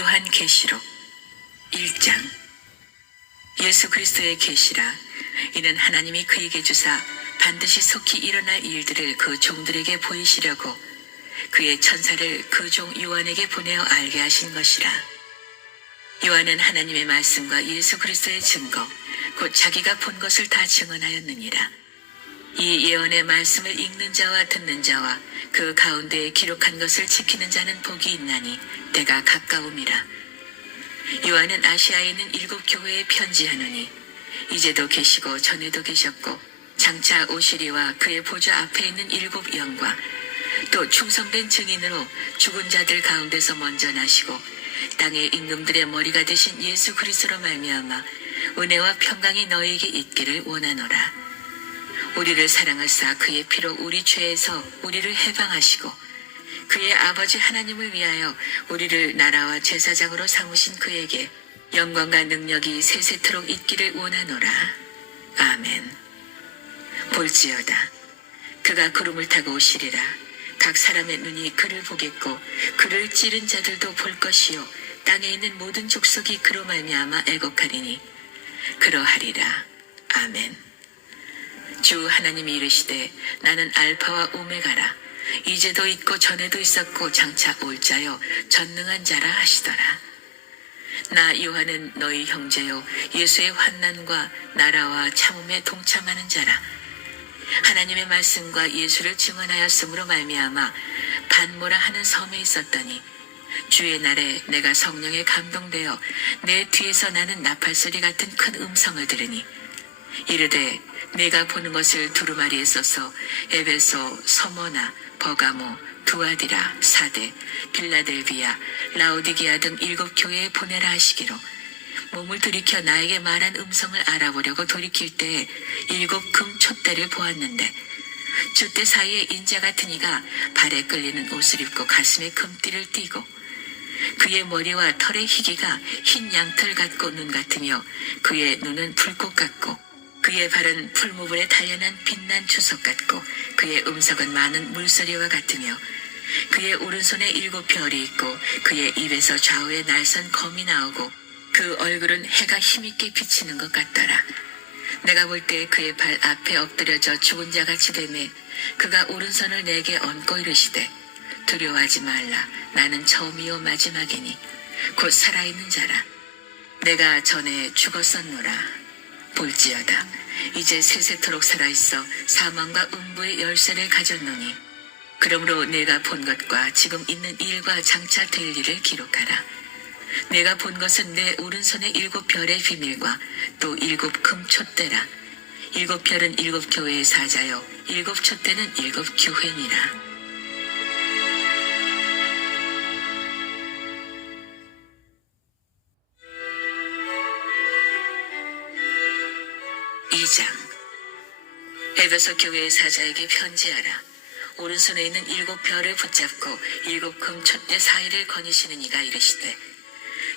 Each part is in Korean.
요한계시록 1장. 예수 그리스도의 계시라. 이는 하나님이 그에게 주사 반드시 속히 일어날 일들을 그 종들에게 보이시려고 그의 천사를 그 종 요한에게 보내어 알게 하신 것이라. 요한은 하나님의 말씀과 예수 그리스도의 증거 곧 자기가 본 것을 다 증언하였느니라. 이 예언의 말씀을 읽는 자와 듣는 자와 그 가운데에 기록한 것을 지키는 자는 복이 있나니 때가 가까움이라. 요한은 아시아에 있는 7 교회에 편지하노니 이제도 계시고 전에도 계셨고 장차 오시리와 그의 보좌 앞에 있는 7 영과 또 충성된 증인으로 죽은 자들 가운데서 먼저 나시고 땅의 임금들의 머리가 되신 예수 그리스도로 말미암아 은혜와 평강이 너희에게 있기를 원하노라. 우리를 사랑하사 그의 피로 우리 죄에서 우리를 해방하시고 그의 아버지 하나님을 위하여 우리를 나라와 제사장으로 삼으신 그에게 영광과 능력이 세세토록 있기를 원하노라. 아멘. 볼지어다. 그가 구름을 타고 오시리라. 각 사람의 눈이 그를 보겠고 그를 찌른 자들도 볼 것이요 땅에 있는 모든 족속이 그로 말미암아 애곡하리니 그러하리라. 아멘. 주 하나님이 이르시되 나는 알파와 오메가라. 이제도 있고 전에도 있었고 장차 올 자요 전능한 자라 하시더라. 나 요한은 너희 형제요 예수의 환난과 나라와 참음에 동참하는 자라. 하나님의 말씀과 예수를 증언하였으므로 말미암아 반모라 하는 섬에 있었더니 주의 날에 내가 성령에 감동되어 내 뒤에서 나는 나팔소리 같은 큰 음성을 들으니 이르되 내가 보는 것을 두루마리에 써서 에베소, 서머나, 버가모, 두아디라, 사데, 빌라델비아, 라오디게아 등 7 교회에 보내라 하시기로 몸을 돌이켜 나에게 말한 음성을 알아보려고 돌이킬 때에 7 금 촛대를 보았는데 촛대 사이에 인자 같은 이가 발에 끌리는 옷을 입고 가슴에 금띠를 띠고 그의 머리와 털의 희기가 흰 양털 같고 눈 같으며 그의 눈은 불꽃 같고 그의 발은 풀무불에 단련한 빛난 주석 같고 그의 음성은 많은 물소리와 같으며 그의 오른손에 7 별이 있고 그의 입에서 좌우에 날선 검이 나오고 그 얼굴은 해가 힘있게 비치는 것 같더라. 내가 볼 때 그의 발 앞에 엎드려져 죽은 자같이 되매 그가 오른손을 내게 얹고 이르시되 두려워하지 말라. 나는 처음이요 마지막이니 곧 살아있는 자라. 내가 전에 죽었었노라. 볼지어다. 이제 세세토록 살아있어 사망과 음부의 열쇠를 가졌노니 그러므로 내가 본 것과 지금 있는 일과 장차 될 일을 기록하라. 내가 본 것은 내 오른손의 7 별의 비밀과 또 7 금 촛대라. 7 별은 7 교회의 사자요 7 촛대는 7 교회니라. 에베소 교회의 사자에게 편지하라. 오른손에 있는 7 별을 붙잡고 7 금 촛대 사이를 거니시는 이가 이르시되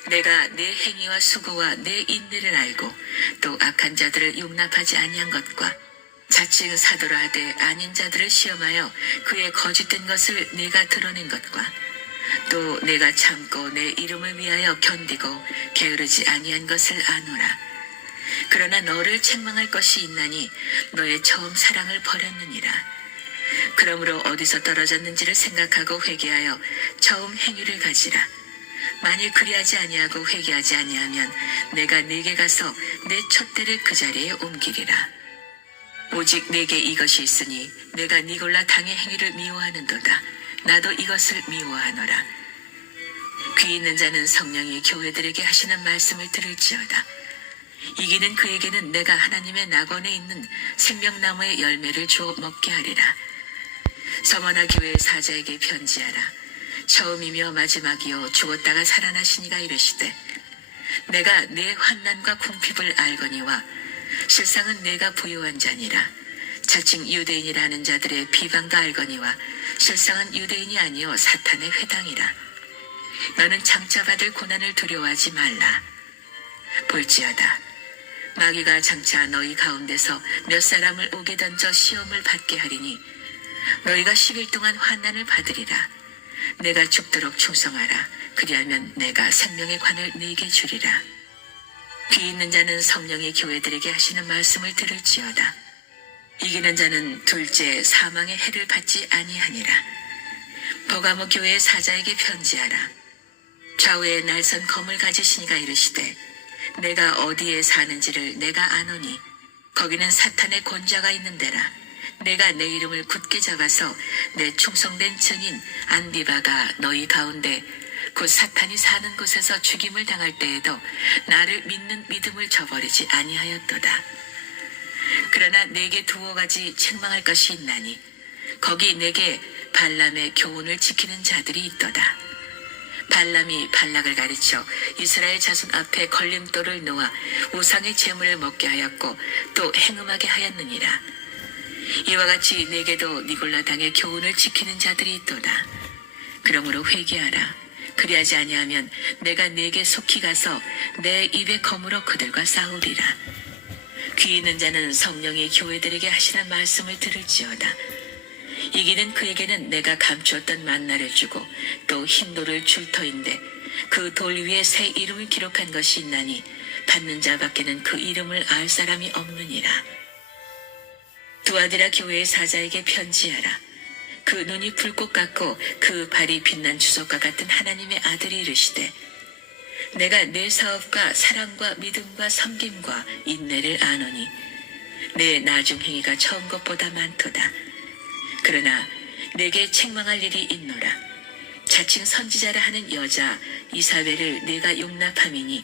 내가 내 행위와 수고와 내 인내를 알고 또 악한 자들을 용납하지 아니한 것과 자칭 사도라 하되 아닌 자들을 시험하여 그의 거짓된 것을 내가 드러낸 것과 또 내가 참고 내 이름을 위하여 견디고 게으르지 아니한 것을 아노라. 그러나 너를 책망할 것이 있나니 너의 처음 사랑을 버렸느니라. 그러므로 어디서 떨어졌는지를 생각하고 회개하여 처음 행위를 가지라. 만일 그리하지 아니하고 회개하지 아니하면 내가 네게 가서 내 촛대를 그 자리에 옮기리라. 오직 네게 이것이 있으니 내가 니골라 당의 행위를 미워하는도다. 나도 이것을 미워하노라. 귀 있는 자는 성령이 교회들에게 하시는 말씀을 들을지어다. 이기는 그에게는 내가 하나님의 낙원에 있는 생명나무의 열매를 주어 먹게 하리라. 서머나 교회의 사자에게 편지하라. 처음이며 마지막이요 죽었다가 살아나신 이가 이르시되 내가 내 환난과 궁핍을 알거니와 실상은 내가 부유한 자니라. 자칭 유대인이라는 자들의 비방도 알거니와 실상은 유대인이 아니요 사탄의 회당이라. 너는 장차 받을 고난을 두려워하지 말라. 볼지어다. 마귀가 장차 너희 가운데서 몇 사람을 옥에 던져 시험을 받게 하리니 너희가 10일 동안 환난을 받으리라. 내가 죽도록 충성하라. 그리하면 내가 생명의 관을 네게 주리라. 귀 있는 자는 성령이 교회들에게 하시는 말씀을 들을지어다. 이기는 자는 둘째 사망의 해를 받지 아니하니라. 버가모 교회 사자에게 편지하라. 좌우에 날선 검을 가지시니가 이르시되 내가 어디에 사는지를 내가 아노니 거기는 사탄의 권자가 있는 데라. 내가 내 이름을 굳게 잡아서 내 충성된 증인 안디바가 너희 가운데 곧 사탄이 사는 곳에서 죽임을 당할 때에도 나를 믿는 믿음을 저버리지 아니하였도다. 그러나 내게 두어 가지 책망할 것이 있나니 거기 내게 발람의 교훈을 지키는 자들이 있도다. 발람이 발락을 가르쳐 이스라엘 자손 앞에 걸림돌을 놓아 우상의 제물을 먹게 하였고 또 행음하게 하였느니라. 이와 같이 내게도 니골라 당의 교훈을 지키는 자들이 있도다. 그러므로 회개하라. 그리하지 아니하면 내가 네게 속히 가서 내 입의 검으로 그들과 싸우리라. 귀 있는 자는 성령이 교회들에게 하시는 말씀을 들을지어다. 이기는 그에게는 내가 감추었던 만나를 주고 또 흰 돌을 줄 터인데 그 돌 위에 새 이름을 기록한 것이 있나니 받는 자밖에는 그 이름을 알 사람이 없느니라. 두아디라 교회의 사자에게 편지하라. 그 눈이 불꽃 같고 그 발이 빛난 주석과 같은 하나님의 아들이 이르시되 내가 내 사업과 사랑과 믿음과 섬김과 인내를 아노니 내 나중 행위가 처음 것보다 많도다. 그러나 내게 책망할 일이 있노라. 자칭 선지자라 하는 여자 이사벨을 내가 용납함이니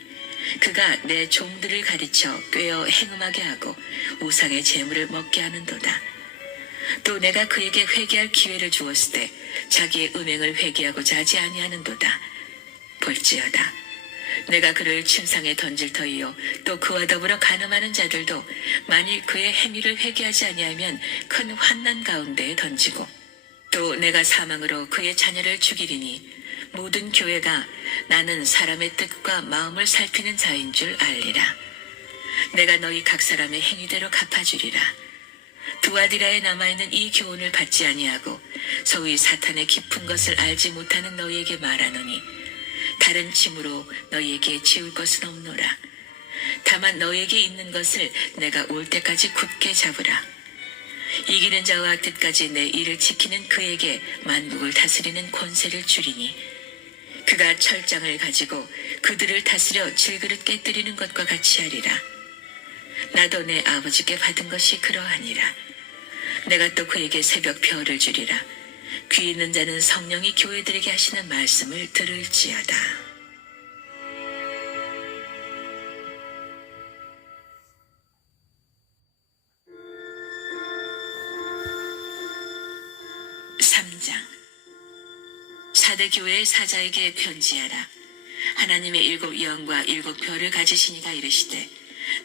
그가 내 종들을 가르쳐 꿰어 행음하게 하고 우상의 재물을 먹게 하는도다. 또 내가 그에게 회개할 기회를 주었을 때 자기의 음행을 회개하고자 하지 아니하는도다. 볼지어다. 내가 그를 침상에 던질 터이요 또 그와 더불어 간음하는 자들도 만일 그의 행위를 회개하지 아니하면 큰 환난 가운데에 던지고 또 내가 사망으로 그의 자녀를 죽이리니 모든 교회가 나는 사람의 뜻과 마음을 살피는 자인 줄 알리라. 내가 너희 각 사람의 행위대로 갚아주리라. 두아디라에 남아있는 이 교훈을 받지 아니하고 소위 사탄의 깊은 것을 알지 못하는 너희에게 말하노니 다른 짐으로 너희에게 지울 것은 없노라. 다만 너희에게 있는 것을 내가 올 때까지 굳게 잡으라. 이기는 자와 끝까지 내 일을 지키는 그에게 만국을 다스리는 권세를 주리니 그가 철장을 가지고 그들을 다스려 질그릇 깨뜨리는 것과 같이 하리라. 나도 내 아버지께 받은 것이 그러하니라. 내가 또 그에게 새벽 별을 주리라. 귀 있는 자는 성령이 교회들에게 하시는 말씀을 들을지어다. 사대 교회의 사자에게 편지하라. 하나님의 일곱 영과 일곱 별을 가지시니가 이르시되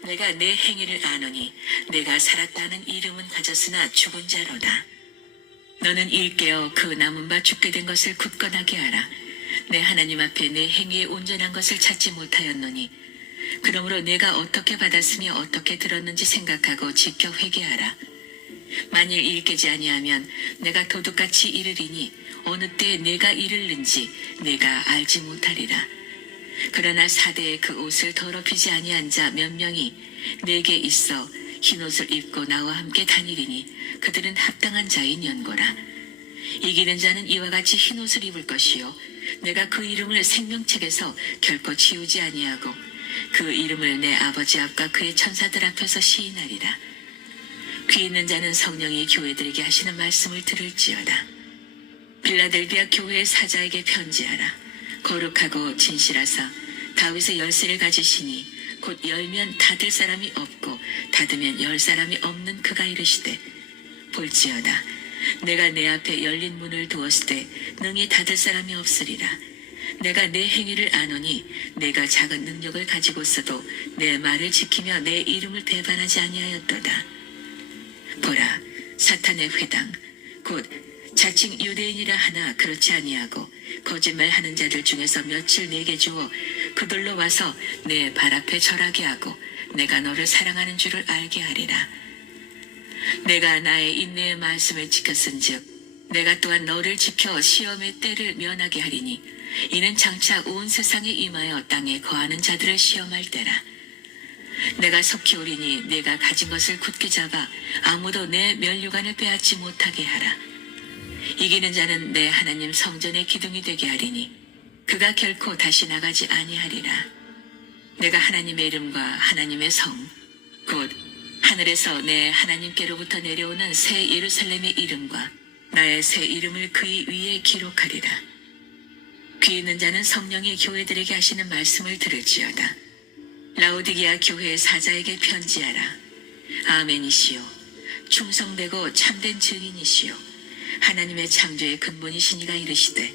내가 내 행위를 아노니 내가 살았다는 이름은 가졌으나 죽은 자로다. 너는 일깨어 그 남은 바 죽게 된 것을 굳건하게 하라. 내 하나님 앞에 내 행위에 온전한 것을 찾지 못하였노니 그러므로 내가 어떻게 받았으며 어떻게 들었는지 생각하고 지켜 회개하라. 만일 일깨지 아니하면 내가 도둑같이 이르리니 어느 때에 내가 이르는지 내가 알지 못하리라. 그러나 사대에 그 옷을 더럽히지 아니한 자 몇 명이 내게 있어 흰옷을 입고 나와 함께 다니리니 그들은 합당한 자인 연고라. 이기는 자는 이와 같이 흰옷을 입을 것이요 내가 그 이름을 생명책에서 결코 지우지 아니하고 그 이름을 내 아버지 앞과 그의 천사들 앞에서 시인하리라. 귀 있는 자는 성령이 교회들에게 하시는 말씀을 들을지어다. 빌라델비아 교회의 사자에게 편지하라. 거룩하고 진실하사 다윗의 열쇠를 가지시니 곧 열면 닫을 사람이 없고 닫으면 열 사람이 없는 그가 이르시되 볼지어다. 내가 내 앞에 열린 문을 두었을 때 능히 닫을 사람이 없으리라. 내가 내 행위를 아노니 내가 작은 능력을 가지고서도 내 말을 지키며 내 이름을 배반하지 아니하였도다. 보라, 사탄의 회당 곧 자칭 유대인이라 하나 그렇지 아니하고 거짓말하는 자들 중에서 며칠 내게 주어 그들로 와서 내 발 앞에 절하게 하고 내가 너를 사랑하는 줄을 알게 하리라. 내가 나의 인내의 말씀을 지켰은즉 내가 또한 너를 지켜 시험의 때를 면하게 하리니 이는 장차 온 세상에 임하여 땅에 거하는 자들을 시험할 때라. 내가 속히 오리니 내가 가진 것을 굳게 잡아 아무도 내 면류관을 빼앗지 못하게 하라. 이기는 자는 내 하나님 성전의 기둥이 되게 하리니 그가 결코 다시 나가지 아니하리라. 내가 하나님의 이름과 하나님의 성 곧 하늘에서 내 하나님께로부터 내려오는 새 예루살렘의 이름과 나의 새 이름을 그의 위에 기록하리라. 귀 있는 자는 성령이 교회들에게 하시는 말씀을 들을지어다. 라오디게아 교회의 사자에게 편지하라. 아멘이시요 충성되고 참된 증인이시요 하나님의 창조의 근본이시니가 이르시되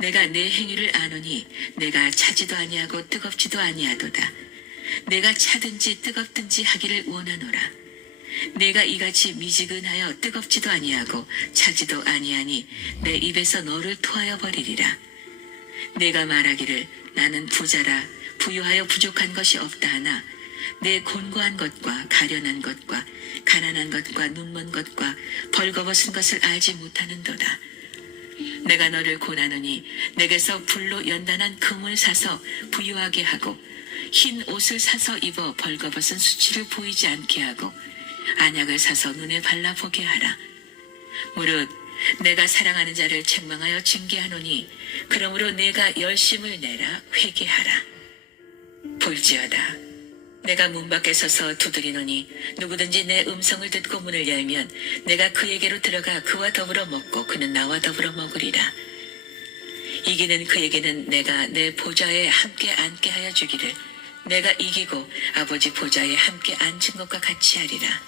내가 내 행위를 아노니 내가 차지도 아니하고 뜨겁지도 아니하도다. 내가 차든지 뜨겁든지 하기를 원하노라. 내가 이같이 미지근하여 뜨겁지도 아니하고 차지도 아니하니 내 입에서 너를 토하여 버리리라. 내가 말하기를 나는 부자라 부유하여 부족한 것이 없다 하나 내 곤고한 것과 가련한 것과 가난한 것과 눈먼 것과 벌거벗은 것을 알지 못하는도다. 내가 너를 고나노니 내게서 불로 연단한 금을 사서 부유하게 하고 흰 옷을 사서 입어 벌거벗은 수치를 보이지 않게 하고 안약을 사서 눈에 발라보게 하라. 무릇 내가 사랑하는 자를 책망하여 징계하노니 그러므로 내가 열심을 내라 회개하라. 볼지어다 내가 문 밖에 서서 두드리노니 누구든지 내 음성을 듣고 문을 열면 내가 그에게로 들어가 그와 더불어 먹고 그는 나와 더불어 먹으리라. 이기는 그에게는 내가 내 보좌에 함께 앉게 하여 주기를 내가 이기고 아버지 보좌에 함께 앉은 것과 같이 하리라.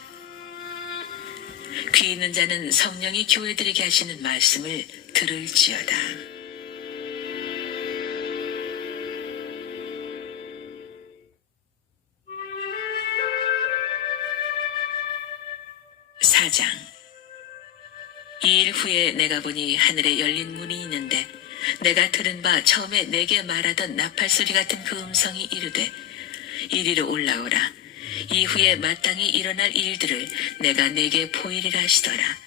귀 있는 자는 성령이 교회들에게 하시는 말씀을 들을지어다. 사장. 이 일 후에 내가 보니 하늘에 열린 문이 있는데 내가 들은 바 처음에 내게 말하던 나팔소리 같은 그 음성이 이르되 이리로 올라오라. 이후에 마땅히 일어날 일들을 내가 내게 보이리라 하시더라.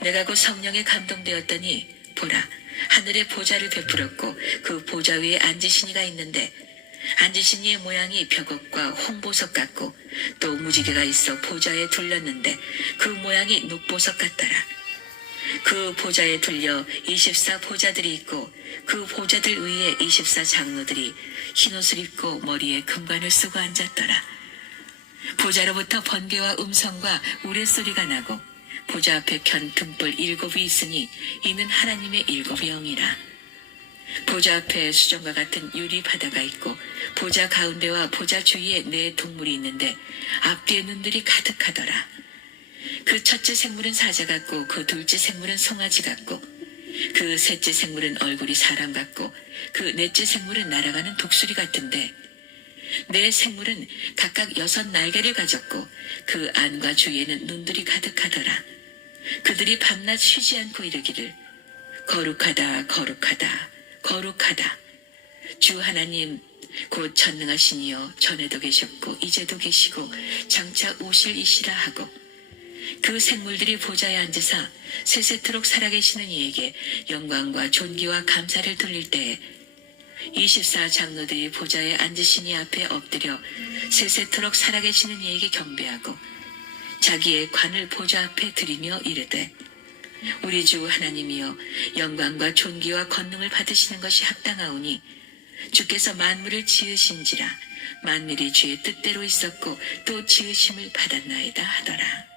내가 곧 성령에 감동되었더니 보라 하늘에 보좌를 베풀었고 그 보좌 위에 앉으신 이가 있는데 앉으신 이의 모양이 벽옥과 홍보석 같고 또 무지개가 있어 보좌에 둘렸는데 그 모양이 녹보석 같더라. 그 보좌에 둘려 24 보좌들이 있고 그 보좌들 위에 24 장로들이 흰옷을 입고 머리에 금관을 쓰고 앉았더라. 보좌로부터 번개와 음성과 우레소리가 나고 보좌 앞에 편 등불 7이 있으니 이는 하나님의 7 영이라. 보좌 앞에 수정과 같은 유리 바다가 있고 보좌 가운데와 보좌 주위에 4 동물이 있는데 앞뒤에 눈들이 가득하더라. 그 첫째 생물은 사자 같고 그 둘째 생물은 송아지 같고 그 셋째 생물은 얼굴이 사람 같고 그 넷째 생물은 날아가는 독수리 같은데 4 생물은 각각 6 날개를 가졌고 그 안과 주위에는 눈들이 가득하더라. 그들이 밤낮 쉬지 않고 이르기를 거룩하다 거룩하다 거룩하다. 주 하나님 곧 전능하신 이여 전에도 계셨고 이제도 계시고 장차 오실 이시라 하고 그 생물들이 보좌에 앉으사 세세토록 살아계시는 이에게 영광과 존귀와 감사를 돌릴 때에 24 장로들이 보좌에 앉으신 이 앞에 엎드려 세세토록 살아계시는 이에게 경배하고 자기의 관을 보좌 앞에 드리며 이르되 우리 주 하나님이여 영광과 존귀와 권능을 받으시는 것이 합당하오니 주께서 만물을 지으신지라 만물이 주의 뜻대로 있었고 또 지으심을 받았나이다 하더라.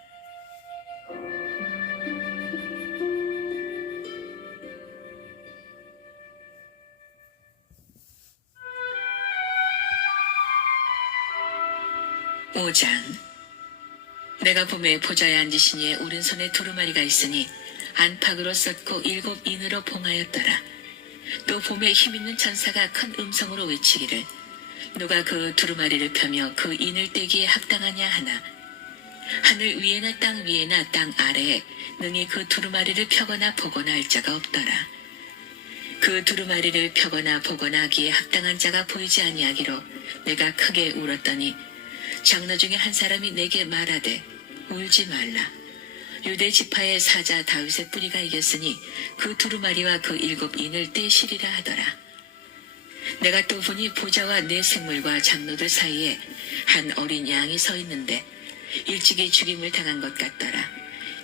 오장. 내가 봄에 보좌에 앉으신 이의 오른손에 두루마리가 있으니 안팎으로 썼고 7 인으로 봉하였더라. 또 봄에 힘있는 천사가 큰 음성으로 외치기를 누가 그 두루마리를 펴며 그 인을 떼기에 합당하냐 하나 하늘 위에나 땅 위에나 땅 아래에 능히 그 두루마리를 펴거나 보거나 할 자가 없더라. 그 두루마리를 펴거나 보거나 하기에 합당한 자가 보이지 아니하기로 내가 크게 울었더니 장로 중에 한 사람이 내게 말하되 울지 말라. 유대 지파의 사자 다윗의 뿌리가 이겼으니 그 두루마리와 그 7인을 떼시리라 하더라. 내가 또 보니 보좌와 네 생물과 장로들 사이에 한 어린 양이 서 있는데 일찍이 죽임을 당한 것 같더라.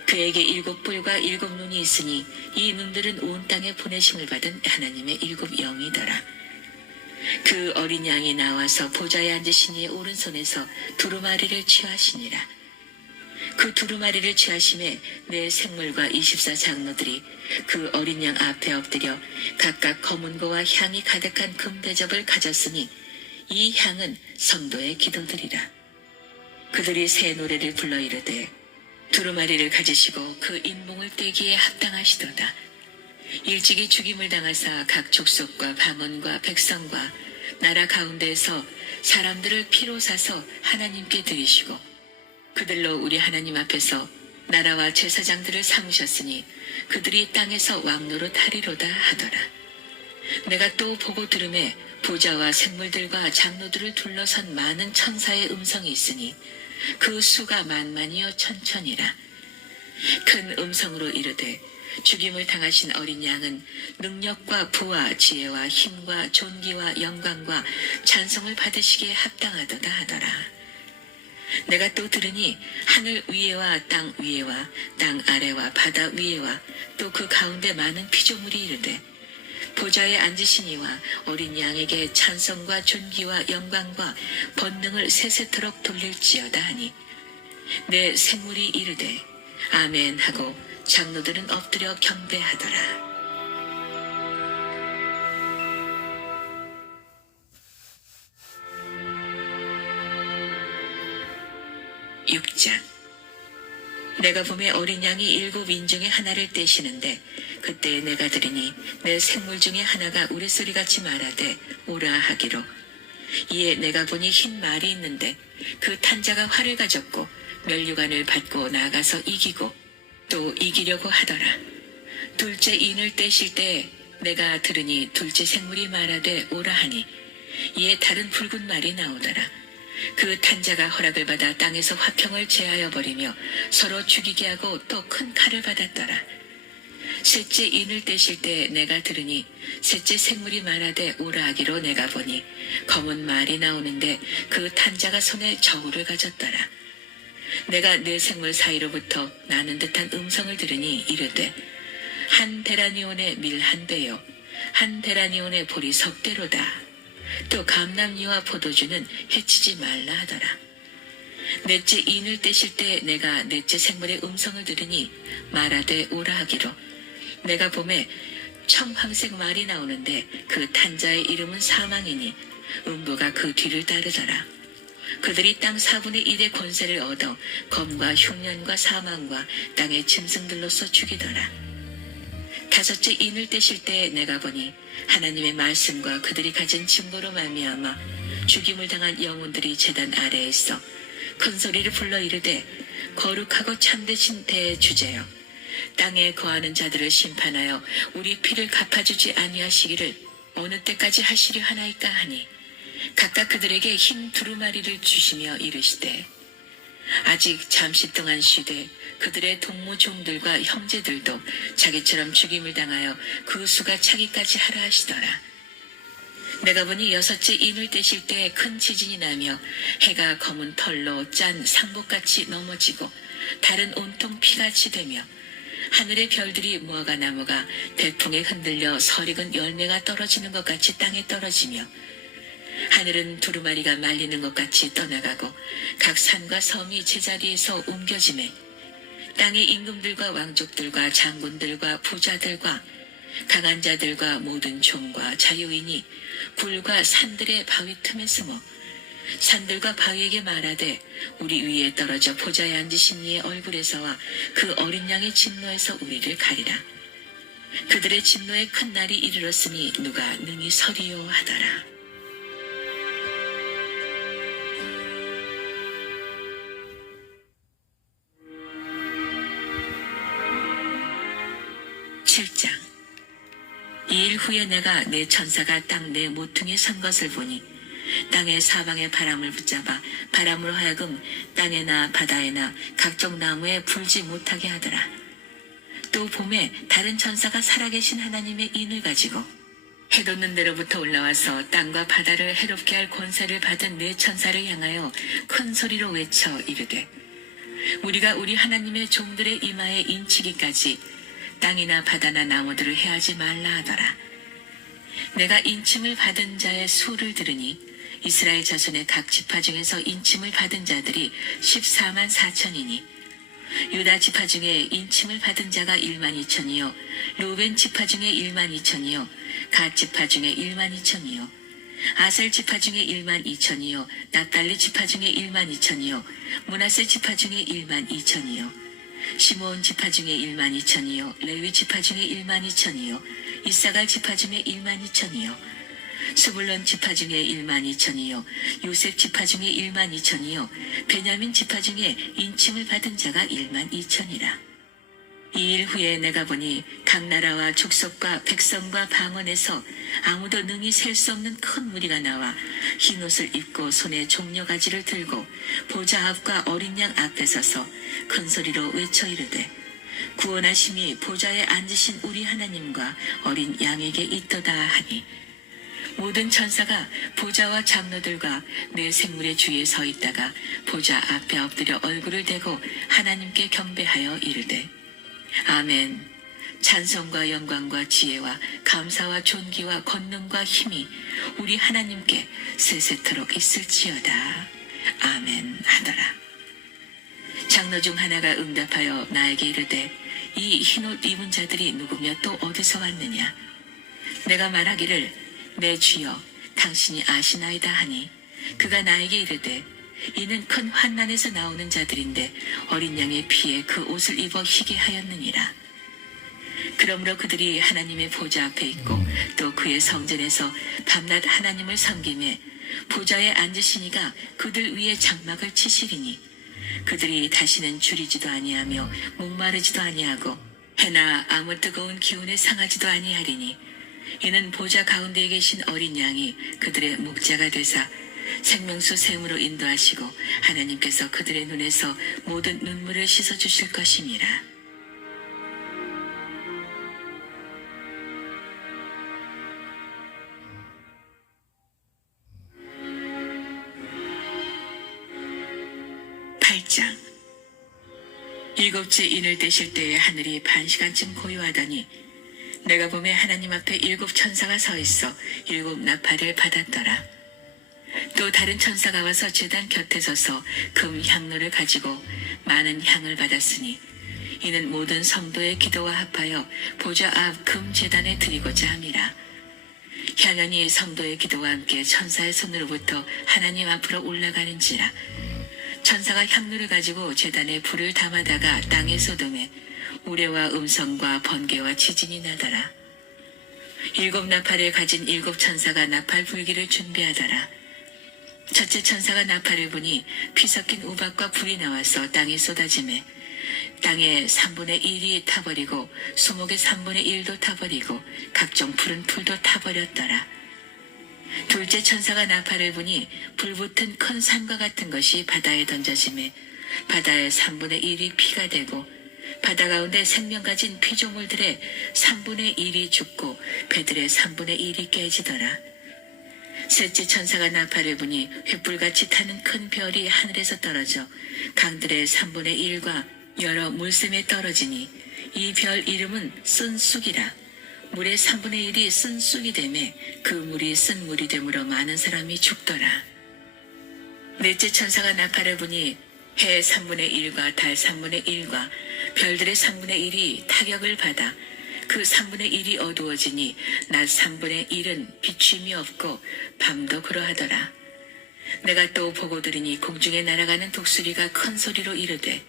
그에게 7뿔과 7눈이 있으니 이 눈들은 온 땅에 보내심을 받은 하나님의 7영이더라. 그 어린 양이 나와서 보좌에 앉으신 이의 오른손에서 두루마리를 취하시니라. 그 두루마리를 취하심에 네 생물과 24 장로들이 그 어린 양 앞에 엎드려 각각 검은 고와 향이 가득한 금대접을 가졌으니 이 향은 성도의 기도들이라. 그들이 새 노래를 불러 이르되 두루마리를 가지시고 그 인봉을 떼기에 합당하시도다. 일찍이 죽임을 당하사 각 족속과 방언과 백성과 나라 가운데에서 사람들을 피로 사서 하나님께 드리시고 그들로 우리 하나님 앞에서 나라와 제사장들을 삼으셨으니 그들이 땅에서 왕노릇 하리로다 하더라. 내가 또 보고 들음에 보좌와 생물들과 장로들을 둘러선 많은 천사의 음성이 있으니 그 수가 만만이요 천천이라. 큰 음성으로 이르되 죽임을 당하신 어린 양은 능력과 부와 지혜와 힘과 존귀와 영광과 찬송을 받으시기에 합당하도다 하더라. 내가 또 들으니 하늘 위에와 땅 위에와 땅 아래와 바다 위에와 또 그 가운데 많은 피조물이 이르되 보좌에 앉으신 이와 어린 양에게 찬송과 존귀와 영광과 번능을 세세토록 돌릴지어다 하니 내 생물이 이르되 아멘 하고 장로들은 엎드려 경배하더라. 6장. 내가 보매 어린 양이 7인 중에 하나를 떼시는데 그때 내가 들으니 내 생물 중에 하나가 우레소리같이 말하되 오라 하기로. 이에 내가 보니 흰 말이 있는데 그 탄자가 활을 가졌고 면류관을 받고 나가서 이기고 또 이기려고 하더라. 둘째 인을 떼실 때 내가 들으니 둘째 생물이 말하되 오라 하니 이에 다른 붉은 말이 나오더라. 그 탄자가 허락을 받아 땅에서 화평을 제하여 버리며 서로 죽이게 하고 또 큰 칼을 받았더라. 셋째 인을 떼실 때 내가 들으니 셋째 생물이 말하되 오라 하기로 내가 보니 검은 말이 나오는데 그 탄자가 손에 저울을 가졌더라. 내가 네 생물 사이로부터 나는 듯한 음성을 들으니 이르되 한 데라니온의 밀 한 배요 한 데라니온의 보리 석 대로다. 또 감람류와 포도주는 해치지 말라 하더라. 넷째 인을 떼실 때 내가 넷째 생물의 음성을 들으니 말하되 오라 하기로. 내가 보매 청황색 말이 나오는데 그 탄자의 이름은 사망이니 음부가 그 뒤를 따르더라. 그들이 땅 4분의 1의 권세를 얻어 검과 흉년과 사망과 땅의 짐승들로서 죽이더라. 다섯째 인을 떼실 때 내가 보니 하나님의 말씀과 그들이 가진 증거로 말미암아 죽임을 당한 영혼들이 제단 아래에서 큰 소리를 불러 이르되 거룩하고 참되신 대주제여 땅에 거하는 자들을 심판하여 우리 피를 갚아주지 아니하시기를 어느 때까지 하시려 하나이까 하니 각각 그들에게 흰 두루마리를 주시며 이르시되 아직 잠시 동안 쉬되 그들의 동무종들과 형제들도 자기처럼 죽임을 당하여 그 수가 차기까지 하라 하시더라. 내가 보니 여섯째 인을 떼실 때 큰 지진이 나며 해가 검은 털로 짠 상복같이 넘어지고 달은 온통 피같이 되며 하늘의 별들이 무화과 나무가 대풍에 흔들려 설익은 열매가 떨어지는 것 같이 땅에 떨어지며 하늘은 두루마리가 말리는 것 같이 떠나가고 각 산과 섬이 제자리에서 옮겨지매 땅의 임금들과 왕족들과 장군들과 부자들과 강한 자들과 모든 종과 자유인이 굴과 산들의 바위 틈에 숨어 산들과 바위에게 말하되 우리 위에 떨어져 보좌에 앉으신 이의 얼굴에서와 그 어린 양의 진노에서 우리를 가리라. 그들의 진노의 큰 날이 이르렀으니 누가 능히 서리요 하더라. 이 일 후에 내가 내 천사가 땅 내 모퉁이에 선 것을 보니 땅의 사방의 바람을 붙잡아 바람으로 하여금 땅에나 바다에나 각종 나무에 불지 못하게 하더라. 또 봄에 다른 천사가 살아계신 하나님의 인을 가지고 해 돋는 데로부터 올라와서 땅과 바다를 해롭게 할 권세를 받은 네 천사를 향하여 큰 소리로 외쳐 이르되 우리가 우리 하나님의 종들의 이마에 인치기까지 땅이나 바다나 나무들을 해하지 말라 하더라. 내가 인침을 받은 자의 수를 들으니 이스라엘 자손의 각 지파 중에서 인침을 받은 자들이 14만 4천이니 유다 지파 중에 인침을 받은 자가 1만 2천이요 루벤 지파 중에 1만 2천이요 갓 지파 중에 1만 2천이요 아셀 지파 중에 1만 2천이요 납달리 지파 중에 1만 2천이요 므낫세 지파 중에 1만 2천이요 시므온 지파 중에 1만 2천이요 레위 지파 중에 1만 2천이요 이사갈 지파 중에 1만 2천이요 스불론 지파 중에 1만 2천이요 요셉 지파 중에 1만 2천이요 베냐민 지파 중에 인침을 받은 자가 1만 2천이라. 이 일 후에 내가 보니 각 나라와 족속과 백성과 방언에서 아무도 능히 셀 수 없는 큰 무리가 나와 흰 옷을 입고 손에 종려가지를 들고 보좌 앞과 어린 양 앞에 서서 큰 소리로 외쳐 이르되 구원하심이 보좌에 앉으신 우리 하나님과 어린 양에게 있도다 하니 모든 천사가 보좌와 장로들과 내 생물의 주위에 서 있다가 보좌 앞에 엎드려 얼굴을 대고 하나님께 경배하여 이르되 아멘. 찬송과 영광과 지혜와 감사와 존귀와 권능과 힘이 우리 하나님께 세세토록 있을지어다. 아멘 하더라. 장로 중 하나가 응답하여 나에게 이르되 이 흰옷 입은 자들이 누구며 또 어디서 왔느냐. 내가 말하기를 내 주여 당신이 아시나이다 하니 그가 나에게 이르되 이는 큰 환난에서 나오는 자들인데 어린 양의 피에 그 옷을 입어 희게 하였느니라. 그러므로 그들이 하나님의 보좌 앞에 있고 또 그의 성전에서 밤낮 하나님을 섬기매 보좌에 앉으시니가 그들 위에 장막을 치시리니 그들이 다시는 줄이지도 아니하며 목마르지도 아니하고 해나 아무 뜨거운 기운에 상하지도 아니하리니 이는 보좌 가운데에 계신 어린 양이 그들의 목자가 되사 생명수 샘으로 인도하시고 하나님께서 그들의 눈에서 모든 눈물을 씻어주실 것이니라. 팔장. 일곱째 인을 떼실 때에 하늘이 반시간쯤 고요하더니 내가 보매 하나님 앞에 7 천사가 서 있어 7 나팔을 받았더라. 또 다른 천사가 와서 제단 곁에 서서 금 향로를 가지고 많은 향을 받았으니 이는 모든 성도의 기도와 합하여 보좌 앞 금 제단에 드리고자 함이라. 향연이 성도의 기도와 함께 천사의 손으로부터 하나님 앞으로 올라가는지라. 천사가 향로를 가지고 제단에 불을 담아다가 땅에 쏟음에 우레와 음성과 번개와 지진이 나더라. 7 나팔을 가진 7 천사가 나팔 불기를 준비하더라. 첫째 천사가 나팔을 부니 피 섞인 우박과 불이 나와서 땅에 쏟아지매 땅의 3분의 1이 타버리고 수목의 3분의 1도 타버리고 각종 푸른 풀도 타버렸더라. 둘째 천사가 나팔을 부니 불붙은 큰 산과 같은 것이 바다에 던져지매 바다의 3분의 1이 피가 되고 바다 가운데 생명 가진 피조물들의 3분의 1이 죽고 배들의 3분의 1이 깨지더라. 셋째 천사가 나팔을 부니 횃불같이 타는 큰 별이 하늘에서 떨어져 강들의 3분의 1과 여러 물샘에 떨어지니 이 별 이름은 쓴쑥이라. 물의 3분의 1이 쓴쑥이 되매 그 물이 쓴 물이 되므로 많은 사람이 죽더라. 넷째 천사가 나팔을 부니 해 3분의 1과 달 3분의 1과 별들의 3분의 1이 타격을 받아 그 3분의 1이 어두워지니 낮 3분의 1은 비춤이 없고 밤도 그러하더라. 내가 또 보고 들으니 공중에 날아가는 독수리가 큰 소리로 이르되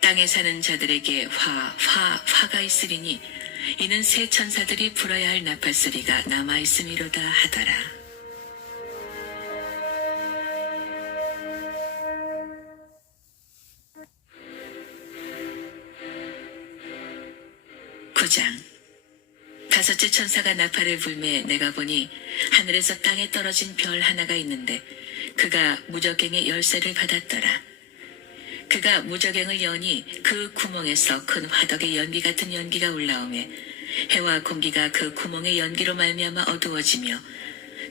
땅에 사는 자들에게 화가 있으리니 이는 새 천사들이 불어야 할 나팔소리가 남아있음이로다 하더라. 구장. 다섯째 천사가 나팔을 불매 내가 보니 하늘에서 땅에 떨어진 별 하나가 있는데 그가 무저갱의 열쇠를 받았더라. 그가 무저갱을 여니 그 구멍에서 큰 화덕의 연기 같은 연기가 올라오매 해와 공기가 그 구멍의 연기로 말미암아 어두워지며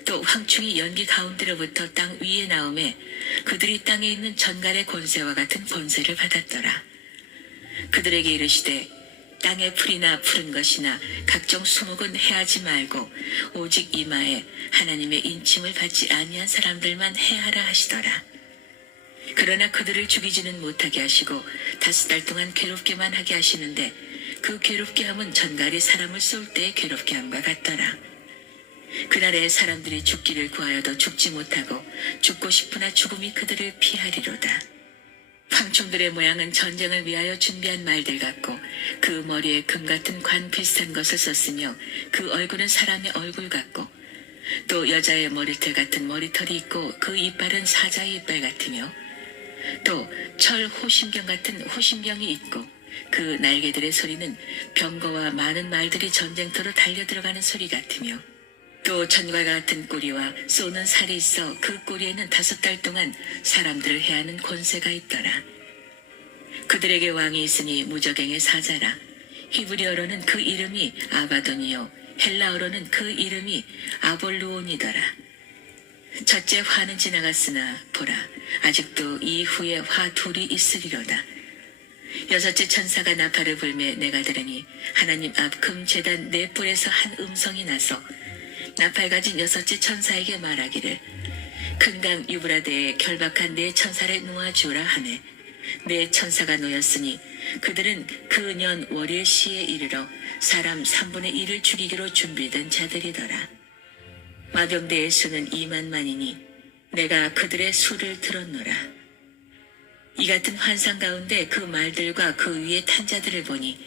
또 황충이 연기 가운데로부터 땅 위에 나오매 그들이 땅에 있는 전갈의 권세와 같은 권세를 받았더라. 그들에게 이르시되 땅의 풀이나 푸른 것이나 각종 수목은 해하지 말고 오직 이마에 하나님의 인침을 받지 아니한 사람들만 해하라 하시더라. 그러나 그들을 죽이지는 못하게 하시고 5달 동안 괴롭게만 하게 하시는데 그 괴롭게 함은 전갈이 사람을 쏠 때의 괴롭게 함과 같더라. 그날에 사람들이 죽기를 구하여도 죽지 못하고 죽고 싶으나 죽음이 그들을 피하리로다. 황충들의 모양은 전쟁을 위하여 준비한 말들 같고 그 머리에 금 같은 관 비슷한 것을 썼으며 그 얼굴은 사람의 얼굴 같고 또 여자의 머리털 같은 머리털이 있고 그 이빨은 사자의 이빨 같으며 또 철 호심경 같은 호심경이 있고 그 날개들의 소리는 병거와 많은 말들이 전쟁터로 달려들어가는 소리 같으며 또 전과 같은 꼬리와 쏘는 살이 있어 그 꼬리에는 5달 동안 사람들을 해하는 권세가 있더라. 그들에게 왕이 있으니 무저갱의 사자라. 히브리어로는 그 이름이 아바돈이요 헬라어로는 그 이름이 아볼루온이더라. 첫째 화는 지나갔으나 보라 아직도 이후에 화 둘이 있으리로다. 여섯째 천사가 나팔을 불매 내가 들으니 하나님 앞 금제단 네 뿔에서 한 음성이 나서 나팔 가진 여섯째 천사에게 말하기를 큰 강 유브라데에 결박한 네 천사를 놓아주라 하네. 네 천사가 놓였으니 그들은 그 년 월일 시에 이르러 사람 3분의 1을 죽이기로 준비된 자들이더라. 마병대의 수는 2만만이니 내가 그들의 수를 들었노라. 이 같은 환상 가운데 그 말들과 그 위에 탄 자들을 보니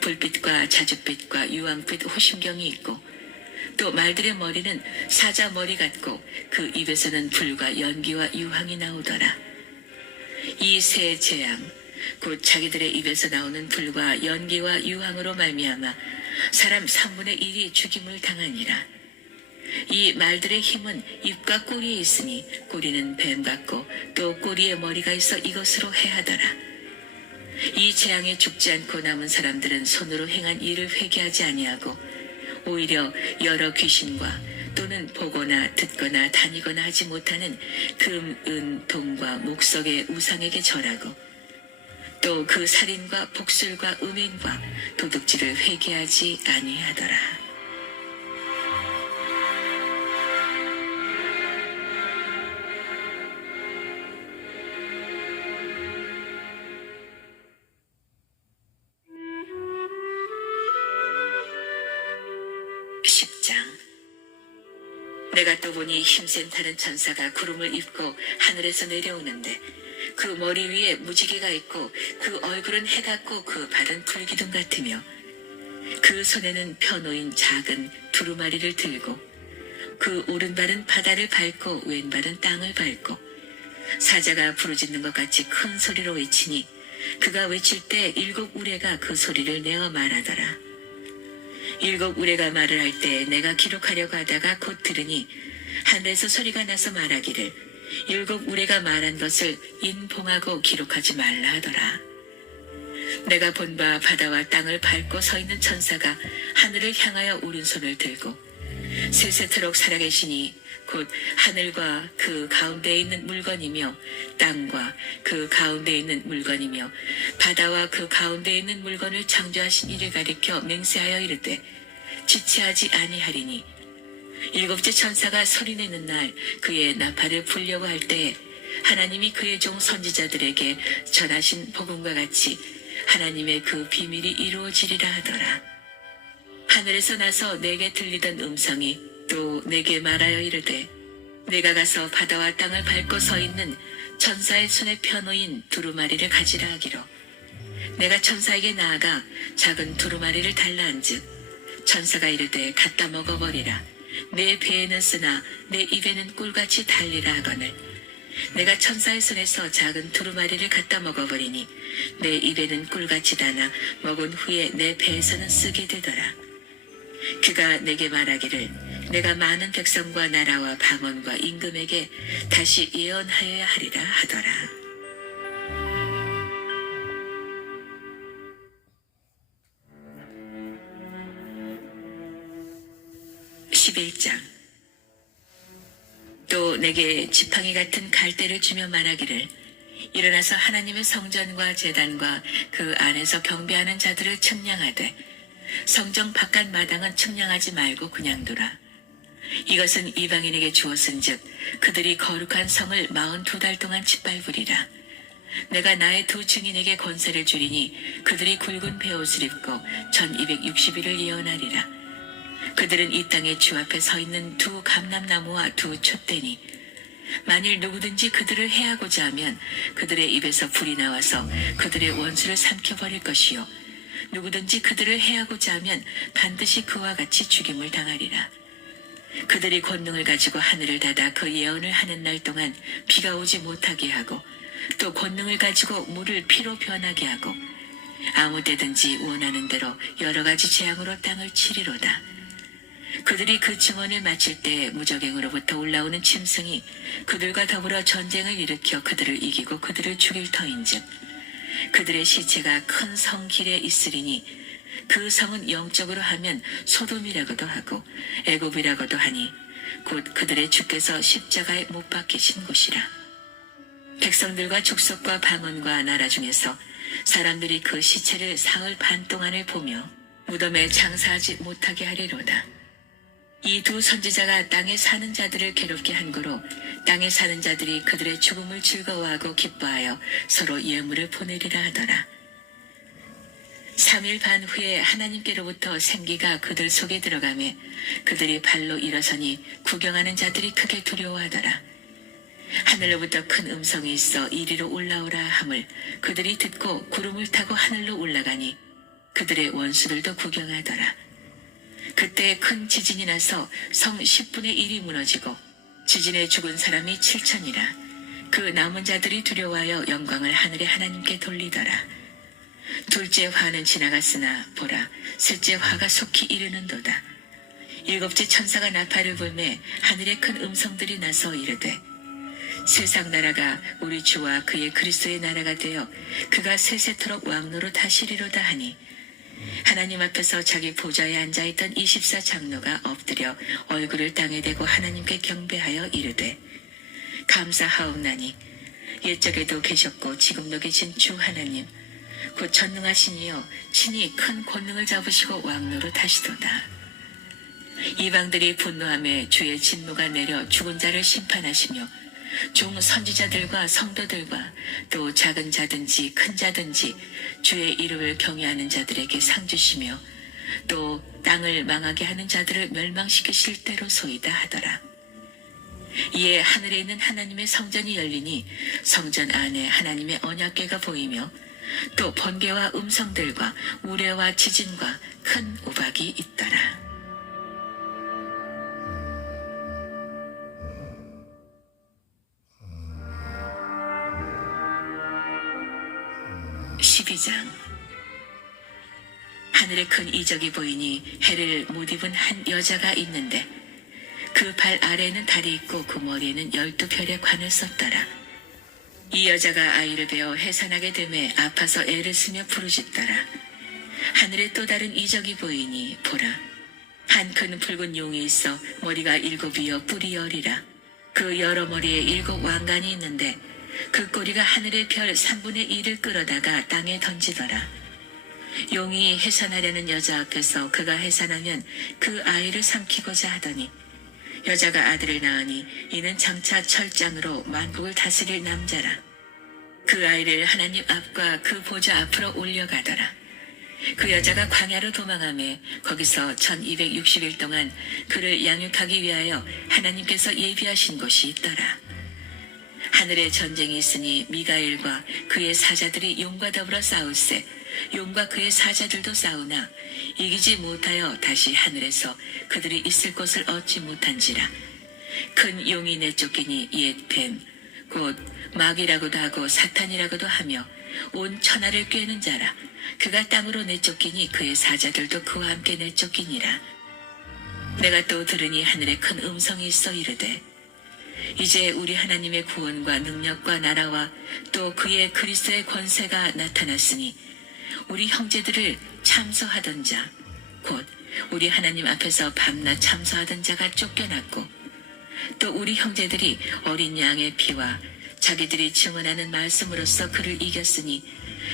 불빛과 자줏빛과 유황빛 호심경이 있고 또 말들의 머리는 사자 머리 같고 그 입에서는 불과 연기와 유황이 나오더라. 이 세 재앙 곧 자기들의 입에서 나오는 불과 연기와 유황으로 말미암아 사람 3분의 1이 죽임을 당하니라. 이 말들의 힘은 입과 꼬리에 있으니 꼬리는 뱀 같고 또 꼬리에 머리가 있어 이것으로 해하더라. 이 재앙에 죽지 않고 남은 사람들은 손으로 행한 일을 회개하지 아니하고 오히려 여러 귀신과 또는 보거나 듣거나 다니거나 하지 못하는 금, 은, 동과 목석의 우상에게 절하고 또 그 살인과 복술과 음행과 도둑질을 회개하지 아니하더라. 10장. 내가 또 보니 힘센 다른 천사가 구름을 입고 하늘에서 내려오는데 그 머리 위에 무지개가 있고 그 얼굴은 해 같고 그 발은 불기둥 같으며 그 손에는 펴놓인 작은 두루마리를 들고 그 오른발은 바다를 밟고 왼발은 땅을 밟고 사자가 부르짖는 것 같이 큰 소리로 외치니 그가 외칠 때 7 우레가 그 소리를 내어 말하더라. 7 우레가 말을 할 때 내가 기록하려고 하다가 곧 들으니 하늘에서 소리가 나서 말하기를 7 우레가 말한 것을 인봉하고 기록하지 말라 하더라. 내가 본 바 바다와 땅을 밟고 서 있는 천사가 하늘을 향하여 오른손을 들고 세세토록 살아계시니 곧 하늘과 그 가운데에 있는 물건이며 땅과 그 가운데에 있는 물건이며 바다와 그 가운데에 있는 물건을 창조하신 이를 가리켜 맹세하여 이르되 지체하지 아니하리니 7째 천사가 소리내는 날 그의 나팔을 불려고 할 때에 하나님이 그의 종 선지자들에게 전하신 복음과 같이 하나님의 그 비밀이 이루어지리라 하더라. 하늘에서 나서 내게 들리던 음성이 또 내게 말하여 이르되 내가 가서 바다와 땅을 밟고 서 있는 천사의 손에 펴놓인 두루마리를 가지라 하기로 내가 천사에게 나아가 작은 두루마리를 달라 한즉 천사가 이르되 갖다 먹어버리라. 내 배에는 쓰나 내 입에는 꿀같이 달리라 하거늘 내가 천사의 손에서 작은 두루마리를 갖다 먹어버리니 내 입에는 꿀같이 다나 먹은 후에 내 배에서는 쓰게 되더라. 그가 내게 말하기를 내가 많은 백성과 나라와 방언과 임금에게 다시 예언하여야 하리라 하더라. 11장. 또 내게 지팡이 같은 갈대를 주며 말하기를 일어나서 하나님의 성전과 제단과 그 안에서 경배하는 자들을 측량하되 성전 바깥 마당은 측량하지 말고 그냥 두라. 이것은 이방인에게 주었은즉 그들이 거룩한 성을 42달 동안 짓밟으리라. 내가 나의 두 증인에게 권세를 주리니 그들이 굵은 베옷을 입고 1260일을 예언하리라. 그들은 이 땅의 주 앞에 서 있는 두 감람나무와 두 촛대니 만일 누구든지 그들을 해하고자 하면 그들의 입에서 불이 나와서 그들의 원수를 삼켜버릴 것이요 누구든지 그들을 해하고자 하면 반드시 그와 같이 죽임을 당하리라. 그들이 권능을 가지고 하늘을 닫아 그 예언을 하는 날 동안 비가 오지 못하게 하고 또 권능을 가지고 물을 피로 변하게 하고 아무 때든지 원하는 대로 여러 가지 재앙으로 땅을 치리로다. 그들이 그 증언을 마칠 때 무적행으로부터 올라오는 짐승이 그들과 더불어 전쟁을 일으켜 그들을 이기고 그들을 죽일 터인즉 그들의 시체가 큰 성 길에 있으리니 그 성은 영적으로 하면 소돔이라고도 하고 애굽이라고도 하니 곧 그들의 주께서 십자가에 못 박히신 곳이라. 백성들과 족속과 방언과 나라 중에서 사람들이 그 시체를 사흘 반 동안을 보며 무덤에 장사하지 못하게 하리로다. 이 두 선지자가 땅에 사는 자들을 괴롭게 한 거로 땅에 사는 자들이 그들의 죽음을 즐거워하고 기뻐하여 서로 예물을 보내리라 하더라. 3일 반 후에 하나님께로부터 생기가 그들 속에 들어가매 그들이 발로 일어서니 구경하는 자들이 크게 두려워하더라. 하늘로부터 큰 음성이 있어 이리로 올라오라 함을 그들이 듣고 구름을 타고 하늘로 올라가니 그들의 원수들도 구경하더라. 그때 큰 지진이 나서 성 10분의 1이 무너지고 지진에 죽은 사람이 7천이라. 그 남은 자들이 두려워하여 영광을 하늘의 하나님께 돌리더라. 둘째 화는 지나갔으나 보라 셋째 화가 속히 이르는도다. 일곱째 천사가 나팔을 불매 하늘에 큰 음성들이 나서 이르되 세상 나라가 우리 주와 그의 그리스도의 나라가 되어 그가 세세토록 왕노로 다시리로다 하니 하나님 앞에서 자기 보좌에 앉아있던 24장로가 엎드려 얼굴을 땅에 대고 하나님께 경배하여 이르되 감사하옵나니 옛적에도 계셨고 지금도 계신 주 하나님 곧 전능하신 이여 친히 큰 권능을 잡으시고 왕노로 타시도다. 이방들이 분노하며 주의 진노가 내려 죽은 자를 심판하시며 중 선지자들과 성도들과 또 작은 자든지 큰 자든지 주의 이름을 경외하는 자들에게 상 주시며 또 땅을 망하게 하는 자들을 멸망시키실 때로소이다 하더라. 이에 하늘에 있는 하나님의 성전이 열리니 성전 안에 하나님의 언약궤가 보이며 또 번개와 음성들과 우레와 지진과 큰 우박이 있더라. 12장. 하늘에 큰 이적이 보이니 해를 못 입은 한 여자가 있는데 그 발 아래에는 달이 있고 그 머리에는 12별의 관을 썼더라. 이 여자가 아이를 베어 해산하게 되매 아파서 애를 쓰며 부르짖더라. 하늘에 또 다른 이적이 보이니 보라 한 큰 붉은 용이 있어 머리가 7이여 뿔이 10이라. 그 여러 머리에 7 왕관이 있는데 그 꼬리가 하늘의 별 3분의 1을 끌어다가 땅에 던지더라. 용이 해산하려는 여자 앞에서 그가 해산하면 그 아이를 삼키고자 하더니 여자가 아들을 낳으니 이는 장차 철장으로 만국을 다스릴 남자라. 그 아이를 하나님 앞과 그 보좌 앞으로 올려가더라. 그 여자가 광야로 도망하며 거기서 1260일 동안 그를 양육하기 위하여 하나님께서 예비하신 곳이 있더라. 하늘에 전쟁이 있으니 미가엘과 그의 사자들이 용과 더불어 싸울세 용과 그의 사자들도 싸우나 이기지 못하여 다시 하늘에서 그들이 있을 곳을 얻지 못한지라. 큰 용이 내쫓기니 옛 뱀 곧 마귀라고도 하고 사탄이라고도 하며 온 천하를 꿰는 자라. 그가 땅으로 내쫓기니 그의 사자들도 그와 함께 내쫓기니라. 내가 또 들으니 하늘에 큰 음성이 있어 이르되 이제 우리 하나님의 구원과 능력과 나라와 또 그의 그리스도의 권세가 나타났으니 우리 형제들을 참소하던 자 곧 우리 하나님 앞에서 밤낮 참소하던 자가 쫓겨났고 또 우리 형제들이 어린 양의 피와 자기들이 증언하는 말씀으로써 그를 이겼으니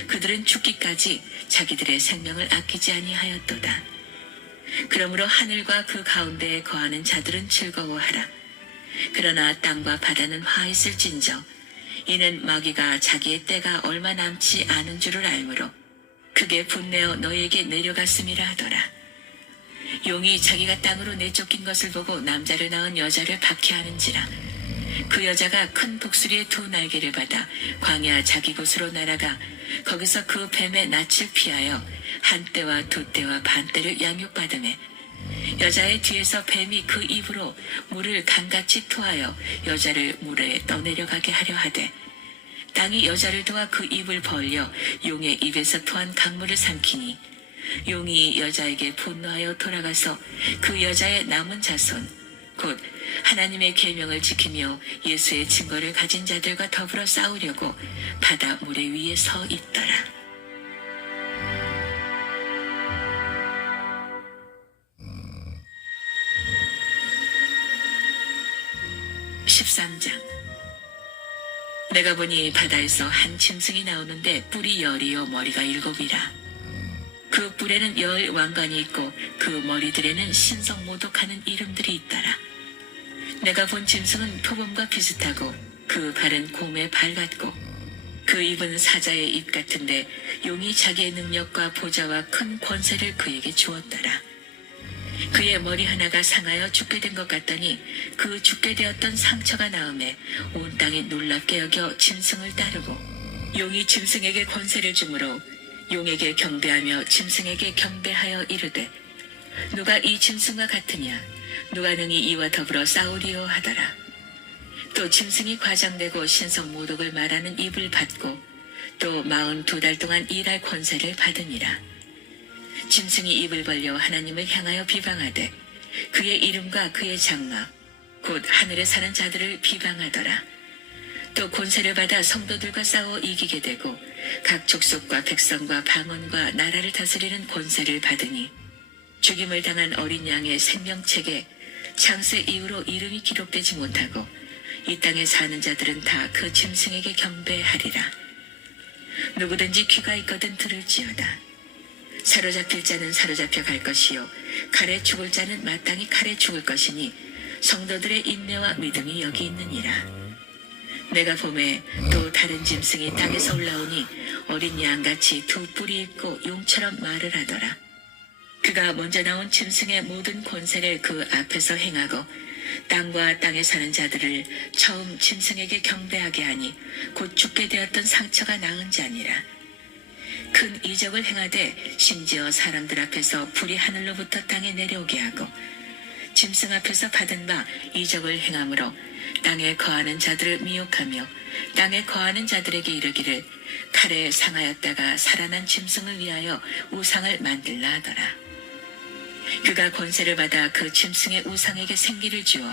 그들은 죽기까지 자기들의 생명을 아끼지 아니하였도다. 그러므로 하늘과 그 가운데에 거하는 자들은 즐거워하라. 그러나 땅과 바다는 화있을진저 이는 마귀가 자기의 때가 얼마 남지 않은 줄을 알므로 크게 분내어 너에게 내려갔음이라 하더라. 용이 자기가 땅으로 내쫓긴 것을 보고 남자를 낳은 여자를 박해하는지라. 그 여자가 큰 독수리의 두 날개를 받아 광야 자기 곳으로 날아가 거기서 그 뱀의 낯을 피하여 한 때와 두 때와 반 때를 양육받으매 여자의 뒤에서 뱀이 그 입으로 물을 강같이 토하여 여자를 물에 떠내려가게 하려 하되 땅이 여자를 도와 그 입을 벌려 용의 입에서 토한 강물을 삼키니 용이 여자에게 분노하여 돌아가서 그 여자의 남은 자손 곧 하나님의 계명을 지키며 예수의 증거를 가진 자들과 더불어 싸우려고 바다 모래 위에 서 있더라. 13장. 내가 보니 바다에서 한 짐승이 나오는데 뿔이 10이요 머리가 7이라. 그 뿔에는 10 왕관이 있고 그 머리들에는 신성모독하는 이름들이 있더라. 내가 본 짐승은 표범과 비슷하고 그 발은 곰의 발 같고 그 입은 사자의 입 같은데 용이 자기의 능력과 보좌와 큰 권세를 그에게 주었더라. 그의 머리 하나가 상하여 죽게 된 것 같더니 그 죽게 되었던 상처가 나음에 온 땅이 놀랍게 여겨 짐승을 따르고 용이 짐승에게 권세를 주므로 용에게 경배하며 짐승에게 경배하여 이르되 누가 이 짐승과 같으냐 누가 능히 이와 더불어 싸우리요 하더라. 또 짐승이 과장되고 신성모독을 말하는 입을 받고 또 42달 동안 일할 권세를 받으니라. 짐승이 입을 벌려 하나님을 향하여 비방하되 그의 이름과 그의 장막 곧 하늘에 사는 자들을 비방하더라. 또 권세를 받아 성도들과 싸워 이기게 되고 각 족속과 백성과 방언과 나라를 다스리는 권세를 받으니 죽임을 당한 어린 양의 생명책에 창세 이후로 이름이 기록되지 못하고 이 땅에 사는 자들은 다 그 짐승에게 경배하리라. 누구든지 귀가 있거든 들을지어다. 사로잡힐 자는 사로잡혀 갈 것이요 칼에 죽을 자는 마땅히 칼에 죽을 것이니 성도들의 인내와 믿음이 여기 있느니라. 내가 봄에 또 다른 짐승이 땅에서 올라오니 어린 양같이 두 뿔이 있고 용처럼 말을 하더라. 그가 먼저 나온 짐승의 모든 권세를 그 앞에서 행하고 땅과 땅에 사는 자들을 처음 짐승에게 경배하게 하니 곧 죽게 되었던 상처가 나은 자니라. 큰 이적을 행하되 심지어 사람들 앞에서 불이 하늘로부터 땅에 내려오게 하고 짐승 앞에서 받은 바 이적을 행함으로 땅에 거하는 자들을 미혹하며 땅에 거하는 자들에게 이르기를 칼에 상하였다가 살아난 짐승을 위하여 우상을 만들라 하더라. 그가 권세를 받아 그 짐승의 우상에게 생기를 주어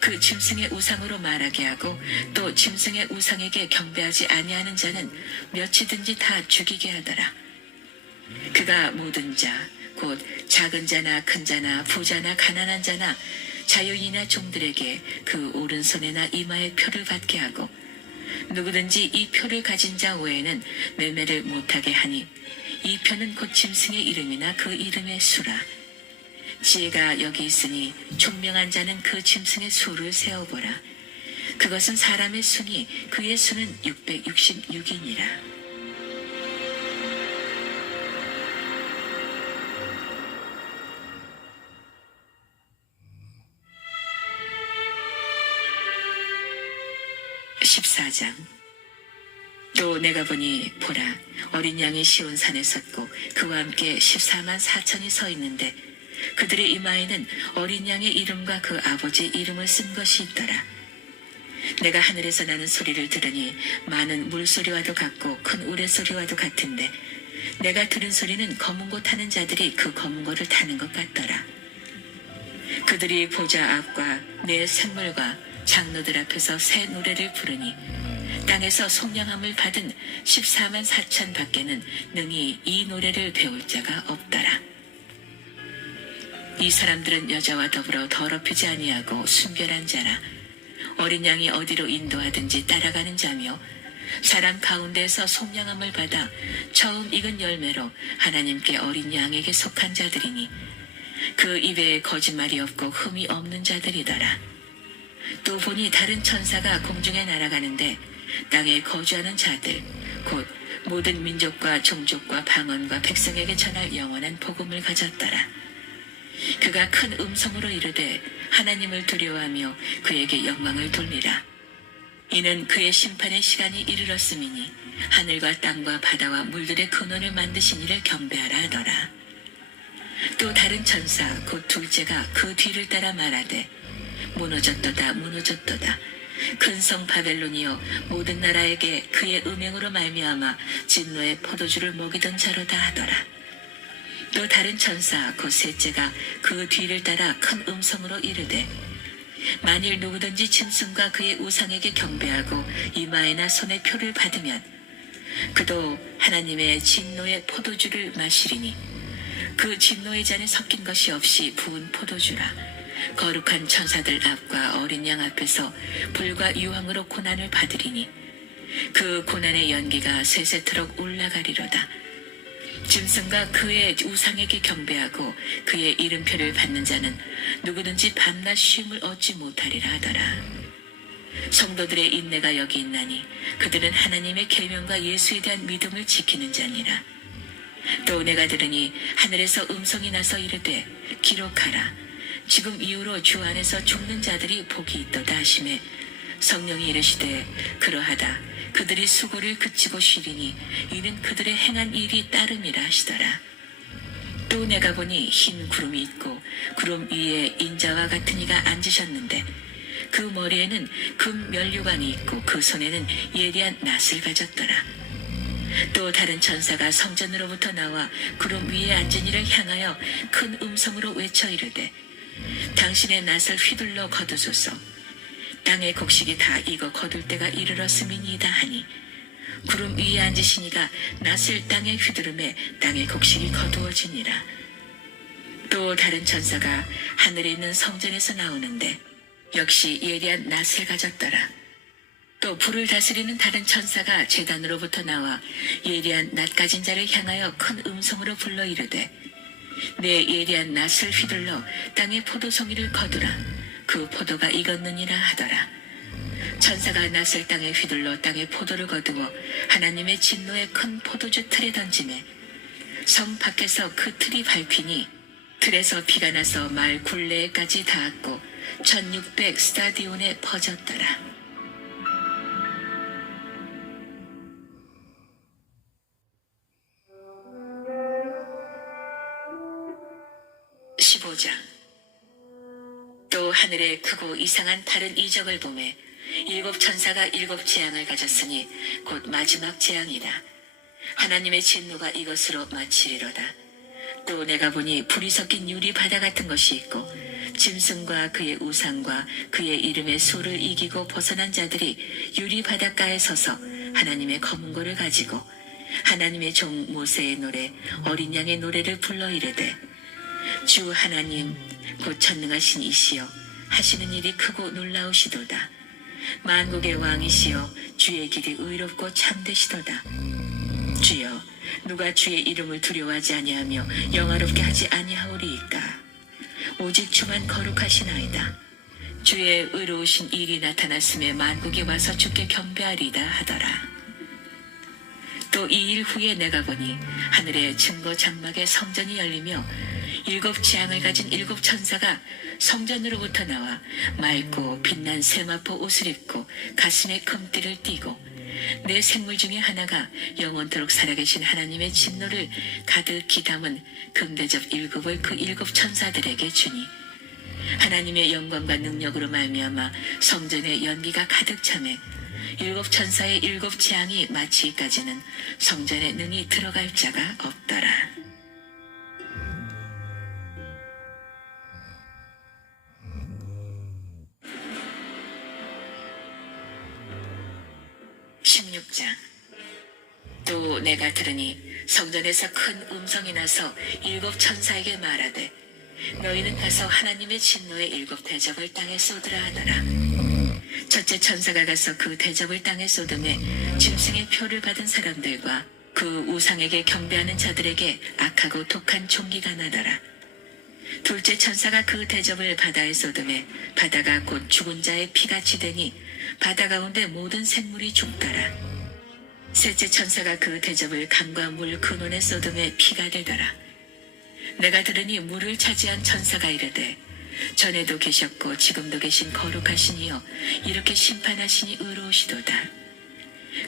그 짐승의 우상으로 말하게 하고 또 짐승의 우상에게 경배하지 아니하는 자는 몇이든지 다 죽이게 하더라. 그가 모든 자 곧 작은 자나 큰 자나 부자나 가난한 자나 자유인이나 종들에게 그 오른손에나 이마에 표를 받게 하고 누구든지 이 표를 가진 자 외에는 매매를 못하게 하니 이 표는 곧 짐승의 이름이나 그 이름의 수라. 지혜가 여기 있으니 총명한 자는 그 짐승의 수를 세어보라. 그것은 사람의 수니 그의 수는 666이니라. 또 내가 보니 보라 어린 양이 시온산에 섰고 그와 함께 14만 4천이 서 있는데 그들의 이마에는 어린 양의 이름과 그 아버지 이름을 쓴 것이 있더라. 내가 하늘에서 나는 소리를 들으니 많은 물소리와도 같고 큰 우레소리와도 같은데 내가 들은 소리는 검은 고 타는 자들이 그 검은 고를 타는 것 같더라. 그들이 보좌 앞과 내 생물과 장로들 앞에서 새 노래를 부르니 땅에서 속량함을 받은 14만 4천 밖에는 능히 이 노래를 배울 자가 없더라. 이 사람들은 여자와 더불어 더럽히지 아니하고 순결한 자라. 어린 양이 어디로 인도하든지 따라가는 자며 사람 가운데에서 속량함을 받아 처음 익은 열매로 하나님께 어린 양에게 속한 자들이니 그 입에 거짓말이 없고 흠이 없는 자들이더라. 또 보니 다른 천사가 공중에 날아가는데 땅에 거주하는 자들 곧 모든 민족과 종족과 방언과 백성에게 전할 영원한 복음을 가졌더라. 그가 큰 음성으로 이르되 하나님을 두려워하며 그에게 영광을 돌리라. 이는 그의 심판의 시간이 이르렀음이니 하늘과 땅과 바다와 물들의 근원을 만드신 이를 경배하라 하더라. 또 다른 천사 곧 둘째가 그 뒤를 따라 말하되 무너졌도다 무너졌도다. 큰 성 바벨론이여 모든 나라에게 그의 음행으로 말미암아 진노의 포도주를 먹이던 자로다 하더라. 또 다른 천사 곧 셋째가 그 뒤를 따라 큰 음성으로 이르되 만일 누구든지 짐승과 그의 우상에게 경배하고 이마에나 손에 표를 받으면 그도 하나님의 진노의 포도주를 마시리니 그 진노의 잔에 섞인 것이 없이 부은 포도주라. 거룩한 천사들 앞과 어린 양 앞에서 불과 유황으로 고난을 받으리니 그 고난의 연기가 세세토록 올라가리로다. 짐승과 그의 우상에게 경배하고 그의 이름표를 받는 자는 누구든지 밤낮 쉼을 얻지 못하리라 하더라. 성도들의 인내가 여기 있나니 그들은 하나님의 계명과 예수에 대한 믿음을 지키는 자니라. 또 내가 들으니 하늘에서 음성이 나서 이르되 기록하라. 지금 이후로 주 안에서 죽는 자들이 복이 있도다 하시매 성령이 이르시되 그러하다. 그들이 수고를 그치고 쉬리니 이는 그들의 행한 일이 따름이라 하시더라. 또 내가 보니 흰 구름이 있고 구름 위에 인자와 같은 이가 앉으셨는데 그 머리에는 금 면류관이 있고 그 손에는 예리한 낫을 가졌더라. 또 다른 천사가 성전으로부터 나와 구름 위에 앉은 이를 향하여 큰 음성으로 외쳐 이르되 당신의 낫을 휘둘러 거두소서. 땅의 곡식이 다 익어 거둘 때가 이르렀음이니이다 하니 구름 위에 앉으신 이가 낫을 땅에 휘두르매 땅의 곡식이 거두어지니라. 또 다른 천사가 하늘에 있는 성전에서 나오는데 역시 예리한 낫을 가졌더라. 또 불을 다스리는 다른 천사가 제단으로부터 나와 예리한 낫 가진 자를 향하여 큰 음성으로 불러 이르되 내 예리한 낫을 휘둘러 땅의 포도송이를 거두라. 그 포도가 익었느니라 하더라. 천사가 낫을 땅에 휘둘러 땅의 포도를 거두어 하나님의 진노의 큰 포도주 틀에 던지매 성 밖에서 그 틀이 밟히니 틀에서 피가 나서 말 굴레에까지 닿았고 1600 스타디온에 퍼졌더라. 또 하늘에 크고 이상한 다른 이적을 보매 일곱 천사가 일곱 재앙을 가졌으니 곧 마지막 재앙이라. 하나님의 진노가 이것으로 마치리로다. 또 내가 보니 불이 섞인 유리 바다 같은 것이 있고 짐승과 그의 우상과 그의 이름의 수를 이기고 벗어난 자들이 유리 바닷가에 서서 하나님의 검은 고를 가지고 하나님의 종 모세의 노래 어린 양의 노래를 불러 이르되 주 하나님 곧 전능하신 이시여 하시는 일이 크고 놀라우시도다. 만국의 왕이시여 주의 길이 의롭고 참되시도다. 주여 누가 주의 이름을 두려워하지 아니하며 영화롭게 하지 아니하오리이까. 오직 주만 거룩하시나이다. 주의 의로우신 일이 나타났음에 만국이 와서 주께 경배하리이다 하더라. 또 이 일 후에 내가 보니 하늘의 증거 장막의 성전이 열리며 일곱 재앙을 가진 일곱 천사가 성전으로부터 나와 맑고 빛난 세마포 옷을 입고 가슴에 금띠를 띠고 내 생물 중에 하나가 영원토록 살아계신 하나님의 진노를 가득히 담은 금대접 일곱을 그 일곱 천사들에게 주니 하나님의 영광과 능력으로 말미암아 성전에 연기가 가득 차매 일곱 천사의 일곱 재앙이 마치기까지는 성전에 능히 들어갈 자가 없더라. 16장. 또 내가 들으니 성전에서 큰 음성이 나서 일곱 천사에게 말하되 너희는 가서 하나님의 진노의 일곱 대접을 땅에 쏟으라 하더라. 첫째 천사가 가서 그 대접을 땅에 쏟음에 짐승의 표를 받은 사람들과 그 우상에게 경배하는 자들에게 악하고 독한 총기가 나더라. 둘째 천사가 그 대접을 바다에 쏟음에 바다가 곧 죽은 자의 피같이 되니 바다 가운데 모든 생물이 죽더라. 셋째 천사가 그 대접을 강과 물 근원에 쏟음에 피가 되더라. 내가 들으니 물을 차지한 천사가 이르되 전에도 계셨고 지금도 계신 거룩하신 이여 이렇게 심판하시니 의로우시도다.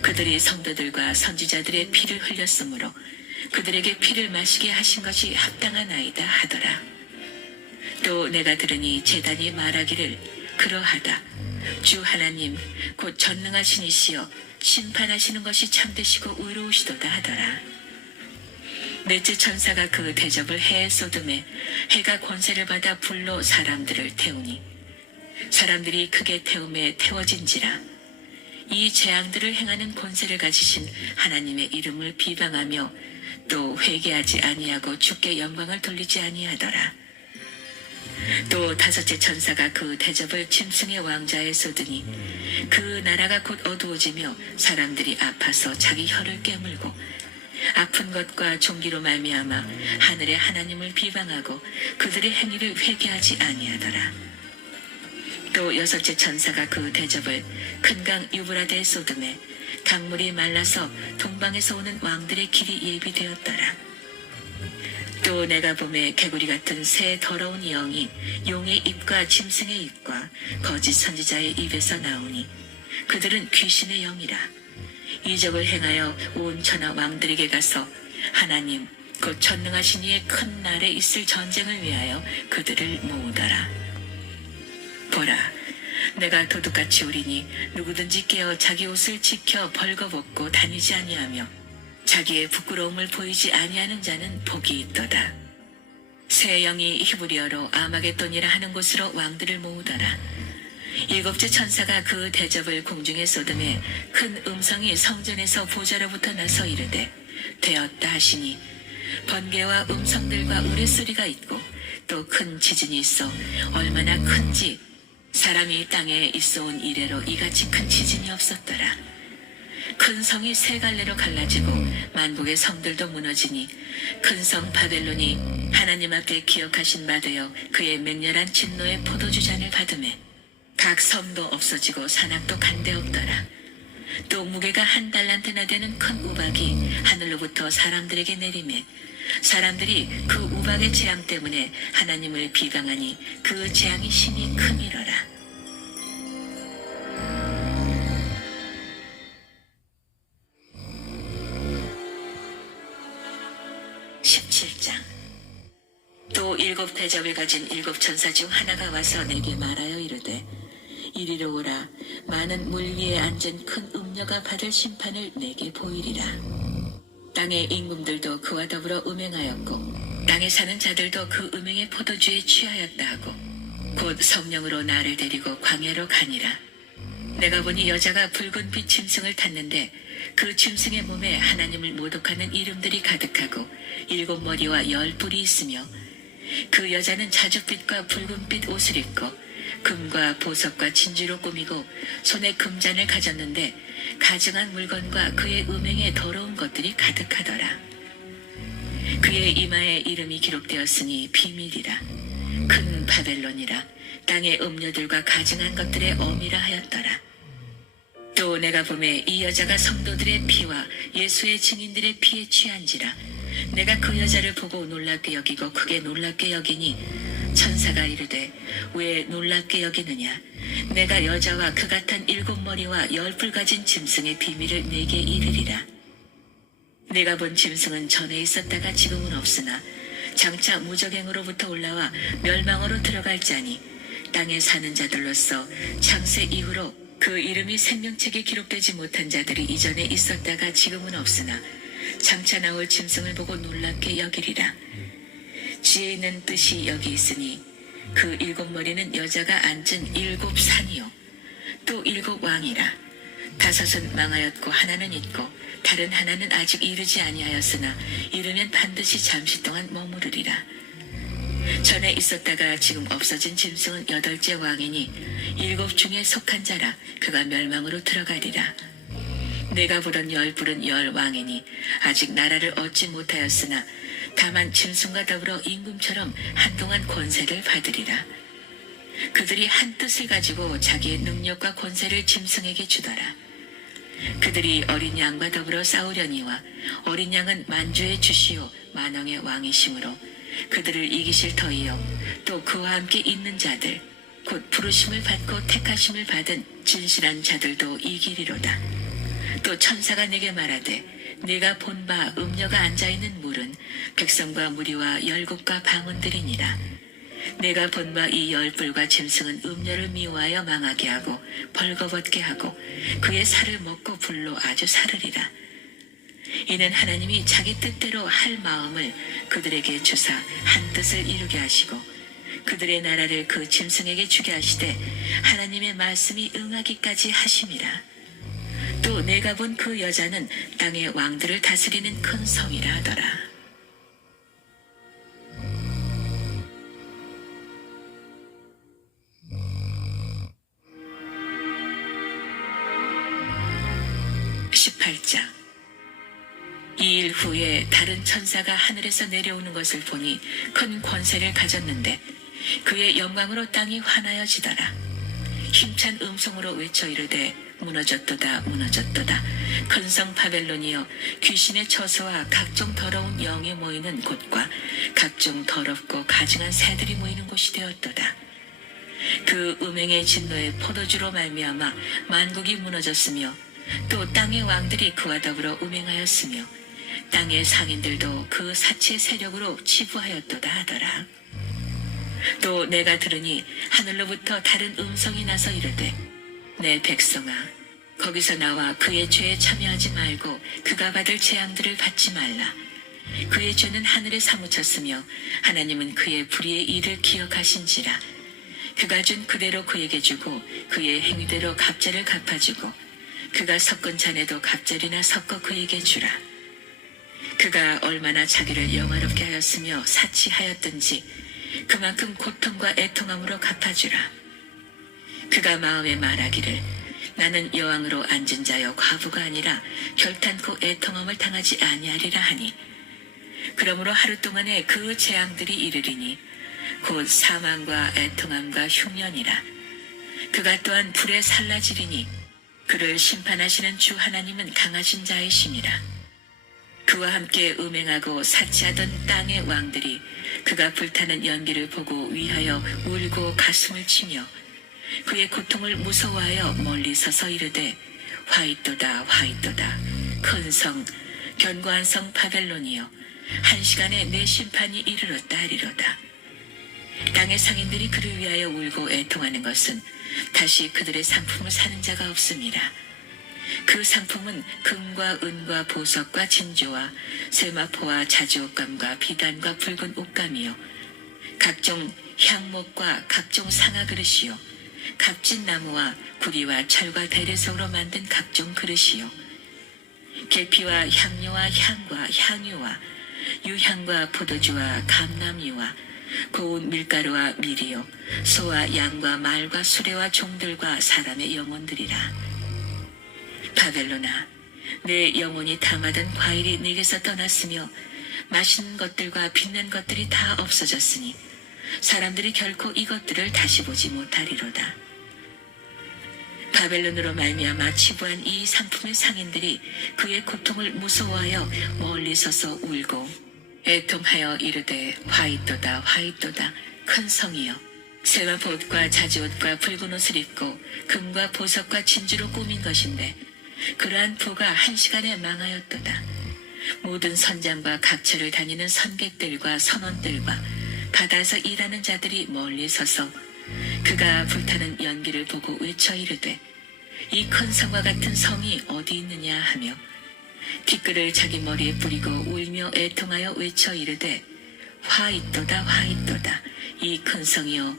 그들이 성도들과 선지자들의 피를 흘렸으므로 그들에게 피를 마시게 하신 것이 합당하나이다 하더라. 또 내가 들으니 제단이 말하기를 그러하다. 주 하나님 곧 전능하신 이시여 심판하시는 것이 참되시고 의로우시도다 하더라. 넷째 천사가 그 대접을 해에 쏟음에 해가 권세를 받아 불로 사람들을 태우니 사람들이 크게 태움에 태워진지라. 이 재앙들을 행하는 권세를 가지신 하나님의 이름을 비방하며 또 회개하지 아니하고 주께 영광을 돌리지 아니하더라. 또 다섯째 천사가 그 대접을 짐승의 왕자에 쏟으니 그 나라가 곧 어두워지며 사람들이 아파서 자기 혀를 깨물고 아픈 것과 종기로 말미암아 하늘의 하나님을 비방하고 그들의 행위를 회개하지 아니하더라. 또 여섯째 천사가 그 대접을 큰 강 유브라데에 쏟음에 강물이 말라서 동방에서 오는 왕들의 길이 예비되었더라. 또 내가 봄에 개구리 같은 새 더러운 영이 용의 입과 짐승의 입과 거짓 선지자의 입에서 나오니 그들은 귀신의 영이라. 이적을 행하여 온 천하 왕들에게 가서 하나님 곧 전능하신 이의 큰 날에 있을 전쟁을 위하여 그들을 모으더라. 보라, 내가 도둑같이 오리니 누구든지 깨어 자기 옷을 지켜 벌거벗고 다니지 아니하며 자기의 부끄러움을 보이지 아니하는 자는 복이 있도다. 새 영이 히브리어로 아마겟돈이라 하는 곳으로 왕들을 모으더라. 일곱째 천사가 그 대접을 공중에 쏟음에 큰 음성이 성전에서 보좌로부터 나서 이르되 되었다 하시니 번개와 음성들과 우레소리가 있고 또 큰 지진이 있어 얼마나 큰지 사람이 땅에 있어온 이래로 이같이 큰 지진이 없었더라. 큰 성이 세 갈래로 갈라지고 만국의 성들도 무너지니 큰 성 바벨론이 하나님 앞에 기억하신 바 되어 그의 맹렬한 진노의 포도주 잔을 받으매 각 섬도 없어지고 산악도 간데 없더라. 또 무게가 한 달란트나 되는 큰 우박이 하늘로부터 사람들에게 내리매 사람들이 그 우박의 재앙 때문에 하나님을 비방하니 그 재앙이 심히 크니러라. 또 일곱 대접을 가진 일곱 천사 중 하나가 와서 내게 말하여 이르되 이리로 오라. 많은 물 위에 앉은 큰 음녀가 받을 심판을 내게 보이리라. 땅의 임금들도 그와 더불어 음행하였고 땅에 사는 자들도 그 음행의 포도주에 취하였다 하고 곧 성령으로 나를 데리고 광야로 가니라. 내가 보니 여자가 붉은 빛 짐승을 탔는데 그 짐승의 몸에 하나님을 모독하는 이름들이 가득하고 일곱 머리와 열 뿔이 있으며 그 여자는 자줏빛과 붉은빛 옷을 입고 금과 보석과 진주로 꾸미고 손에 금잔을 가졌는데 가증한 물건과 그의 음행에 더러운 것들이 가득하더라. 그의 이마에 이름이 기록되었으니 비밀이라. 큰 바벨론이라. 땅의 음녀들과 가증한 것들의 어미라 하였더라. 또 내가 보매 이 여자가 성도들의 피와 예수의 증인들의 피에 취한지라. 내가 그 여자를 보고 놀랍게 여기고 크게 놀랍게 여기니 천사가 이르되 왜 놀랍게 여기느냐. 내가 여자와 그 같은 일곱 머리와 열 뿔 가진 짐승의 비밀을 내게 이르리라. 내가 본 짐승은 전에 있었다가 지금은 없으나 장차 무적행으로부터 올라와 멸망으로 들어갈 자니 땅에 사는 자들로서 창세 이후로 그 이름이 생명책에 기록되지 못한 자들이 이전에 있었다가 지금은 없으나 장차 나올 짐승을 보고 놀랍게 여기리라. 지혜 있는 뜻이 여기 있으니 그 일곱 머리는 여자가 앉은 일곱 산이요 또 일곱 왕이라. 다섯은 망하였고 하나는 있고 다른 하나는 아직 이르지 아니하였으나 이르면 반드시 잠시 동안 머무르리라. 전에 있었다가 지금 없어진 짐승은 8째 왕이니 7 중에 속한 자라. 그가 멸망으로 들어가리라. 내가 부른 10뿔은 10왕이니 아직 나라를 얻지 못하였으나 다만 짐승과 더불어 임금처럼 한동안 권세를 받으리라. 그들이 한 뜻을 가지고 자기의 능력과 권세를 짐승에게 주더라. 그들이 어린 양과 더불어 싸우려니와 어린 양은 만주의 주시요 만왕의 왕이심으로 그들을 이기실 터이요 또 그와 함께 있는 자들 곧 부르심을 받고 택하심을 받은 진실한 자들도 이기리로다. 또 천사가 내게 말하되 내가 본 바 음녀가 앉아있는 물은 백성과 무리와 열국과 방언들이니라. 내가 본 바 이 10뿔과 짐승은 음녀를 미워하여 망하게 하고 벌거벗게 하고 그의 살을 먹고 불로 아주 사르리라. 이는 하나님이 자기 뜻대로 할 마음을 그들에게 주사 한 뜻을 이루게 하시고 그들의 나라를 그 짐승에게 주게 하시되 하나님의 말씀이 응하기까지 하심이라. 또 내가 본 그 여자는 땅의 왕들을 다스리는 큰 성이라 하더라. (18장) 이 일 후에 다른 천사가 하늘에서 내려오는 것을 보니 큰 권세를 가졌는데 그의 영광으로 땅이 환하여지더라. 힘찬 음성으로 외쳐 이르되 무너졌도다 무너졌도다. 큰 성 바벨론이여 귀신의 처소와 각종 더러운 영이 모이는 곳과 각종 더럽고 가증한 새들이 모이는 곳이 되었도다. 그 음행의 진노의 포도주로 말미암아 만국이 무너졌으며 또 땅의 왕들이 그와 더불어 음행하였으며 땅의 상인들도 그 사치의 세력으로 치부하였도다 하더라. 또 내가 들으니 하늘로부터 다른 음성이 나서 이르되 내 백성아 거기서 나와 그의 죄에 참여하지 말고 그가 받을 재앙들을 받지 말라. 그의 죄는 하늘에 사무쳤으며 하나님은 그의 불의의 일을 기억하신지라. 그가 준 그대로 그에게 주고 그의 행위대로 갑절을 갚아주고 그가 섞은 잔에도 갑절이나 섞어 그에게 주라. 그가 얼마나 자기를 영화롭게 하였으며 사치하였든지 그만큼 고통과 애통함으로 갚아주라. 그가 마음에 말하기를 나는 여왕으로 앉은 자여 과부가 아니라 결탄코 애통함을 당하지 아니하리라 하니 그러므로 하루 동안에 그 재앙들이 이르리니 곧 사망과 애통함과 흉년이라. 그가 또한 불에 살라지리니 그를 심판하시는 주 하나님은 강하신 자이시니라. 그와 함께 음행하고 사치하던 땅의 왕들이 그가 불타는 연기를 보고 위하여 울고 가슴을 치며 그의 고통을 무서워하여 멀리 서서 이르되 화이또다 화이또다. 큰 성 견고한 성 바벨론이여 한 시간에 내 심판이 이르렀다 하리로다. 땅의 상인들이 그를 위하여 울고 애통하는 것은 다시 그들의 상품을 사는 자가 없습니다. 그 상품은 금과 은과 보석과 진주와 세마포와 자주옷감과 비단과 붉은 옷감이요 각종 향목과 각종 상아 그릇이요 값진 나무와 구리와 철과 대리석으로 만든 각종 그릇이요 계피와 향료와 향과 향유와 유향과 포도주와 감람유와 고운 밀가루와 밀이요 소와 양과 말과 수레와 종들과 사람의 영혼들이라. 바벨론아 내 영혼이 탐하던 과일이 네게서 떠났으며 맛있는 것들과 빛난 것들이 다 없어졌으니 사람들이 결코 이것들을 다시 보지 못하리로다. 바벨론으로 말미암아 치부한 이 상품의 상인들이 그의 고통을 무서워하여 멀리 서서 울고 애통하여 이르되 화이또다 화이또다. 큰 성이여 세마포옷과 자주옷과 붉은 옷을 입고 금과 보석과 진주로 꾸민 것인데 그러한 부가 한 시간에 망하였도다. 모든 선장과 각처를 다니는 선객들과 선원들과 바다에서 일하는 자들이 멀리 서서 그가 불타는 연기를 보고 외쳐 이르되 이 큰 성과 같은 성이 어디 있느냐 하며 티끌을 자기 머리에 뿌리고 울며 애통하여 외쳐 이르되 화이또다 화이또다. 이 큰 성이여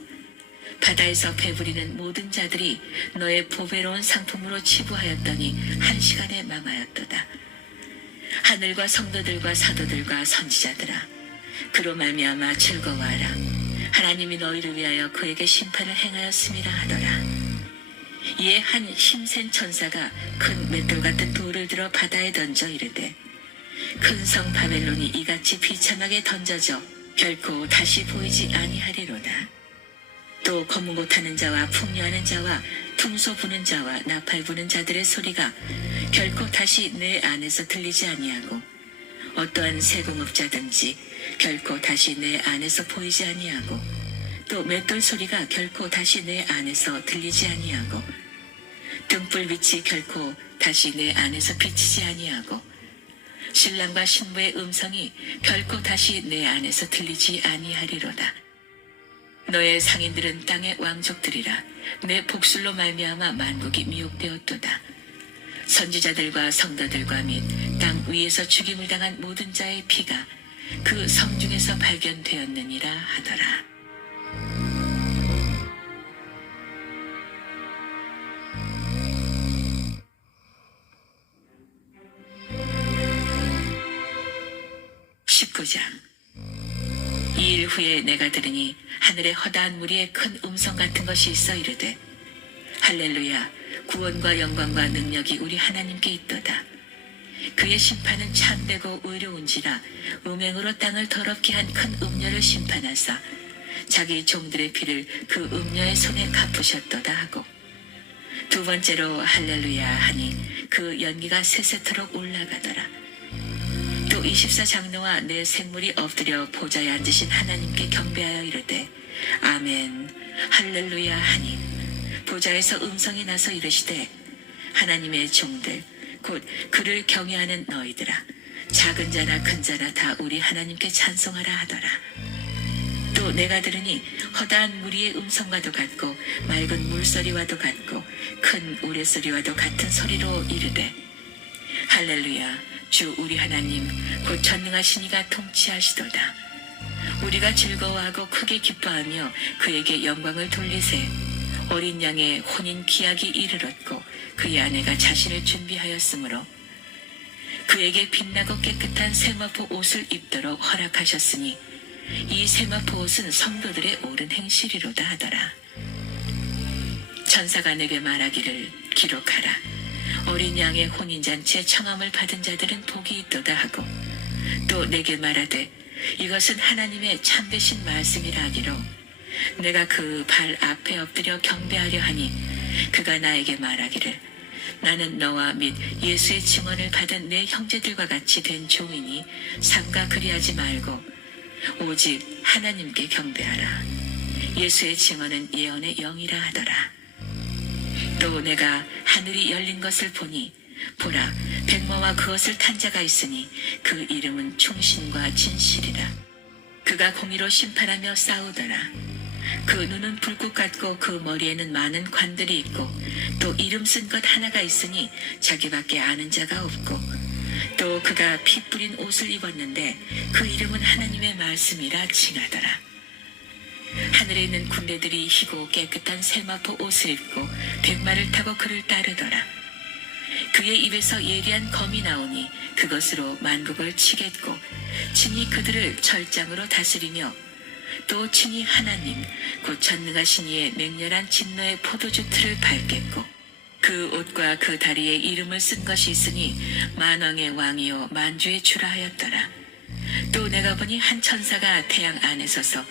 바다에서 배부리는 모든 자들이 너의 보배로운 상품으로 치부하였더니 한 시간에 망하였도다. 하늘과 성도들과 사도들과 선지자들아, 그로 말미암아 즐거워하라. 하나님이 너희를 위하여 그에게 심판을 행하였음이라 하더라. 이에 한 힘센 천사가 큰 맷돌 같은 돌을 들어 바다에 던져 이르되, 큰 성 바벨론이 이같이 비참하게 던져져 결코 다시 보이지 아니하리로다. 또 검은 옷 타는 자와 풍류하는 자와 퉁소 부는 자와 나팔 부는 자들의 소리가 결코 다시 내 안에서 들리지 아니하고, 어떠한 세공업자든지 결코 다시 내 안에서 보이지 아니하고, 또 맷돌 소리가 결코 다시 내 안에서 들리지 아니하고, 등불빛이 결코 다시 내 안에서 비치지 아니하고, 신랑과 신부의 음성이 결코 다시 내 안에서 들리지 아니하리로다. 너의 상인들은 땅의 왕족들이라. 내 복술로 말미암아 만국이 미혹되었도다. 선지자들과 성도들과 및 땅 위에서 죽임을 당한 모든 자의 피가 그 성 중에서 발견되었느니라 하더라. 이 일 후에 내가 들으니 하늘에 허다한 무리에 큰 음성 같은 것이 있어 이르되, 할렐루야, 구원과 영광과 능력이 우리 하나님께 있도다. 그의 심판은 참되고 의로운지라. 음행으로 땅을 더럽게 한 큰 음녀를 심판하사 자기 종들의 피를 그 음녀의 손에 갚으셨도다 하고, 두 번째로 할렐루야 하니 그 연기가 세세토록 올라가더라. 또 24장로와 내 생물이 엎드려 보좌에 앉으신 하나님께 경배하여 이르되, 아멘, 할렐루야 하니, 보좌에서 음성이 나서 이르시되, 하나님의 종들 곧 그를 경외하는 너희들아, 작은 자나 큰 자나 다 우리 하나님께 찬송하라 하더라. 또 내가 들으니 허다한 무리의 음성과도 같고 맑은 물소리와도 같고 큰 우레소리와도 같은 소리로 이르되, 할렐루야, 주 우리 하나님 곧 전능하신 이가 통치하시도다. 우리가 즐거워하고 크게 기뻐하며 그에게 영광을 돌리세. 어린 양의 혼인 기약이 이르렀고 그의 아내가 자신을 준비하였으므로 그에게 빛나고 깨끗한 세마포 옷을 입도록 허락하셨으니 이 세마포 옷은 성도들의 옳은 행실이로다 하더라. 천사가 내게 말하기를, 기록하라. 어린 양의 혼인잔치에 청함을 받은 자들은 복이 있도다 하고, 또 내게 말하되, 이것은 하나님의 참되신 말씀이라 하기로, 내가 그 발 앞에 엎드려 경배하려 하니 그가 나에게 말하기를, 나는 너와 및 예수의 증언을 받은 내 형제들과 같이 된 종이니 삼가 그리하지 말고 오직 하나님께 경배하라. 예수의 증언은 예언의 영이라 하더라. 또 내가 하늘이 열린 것을 보니, 보라, 백마와 그것을 탄 자가 있으니 그 이름은 충신과 진실이라. 그가 공의로 심판하며 싸우더라. 그 눈은 불꽃 같고 그 머리에는 많은 관들이 있고, 또 이름 쓴 것 하나가 있으니 자기밖에 아는 자가 없고, 또 그가 피 뿌린 옷을 입었는데 그 이름은 하나님의 말씀이라 칭하더라. 하늘에 있는 군대들이 희고 깨끗한 세마포 옷을 입고 백마를 타고 그를 따르더라. 그의 입에서 예리한 검이 나오니 그것으로 만국을 치겠고, 친히 그들을 철장으로 다스리며, 또 친히 하나님 곧 전능하신 이의 맹렬한 진노의 포도주 틀을 밟겠고, 그 옷과 그 다리에 이름을 쓴 것이 있으니 만왕의 왕이요 만주의 주라 하였더라. 또 내가 보니 한 천사가 태양 안에 서서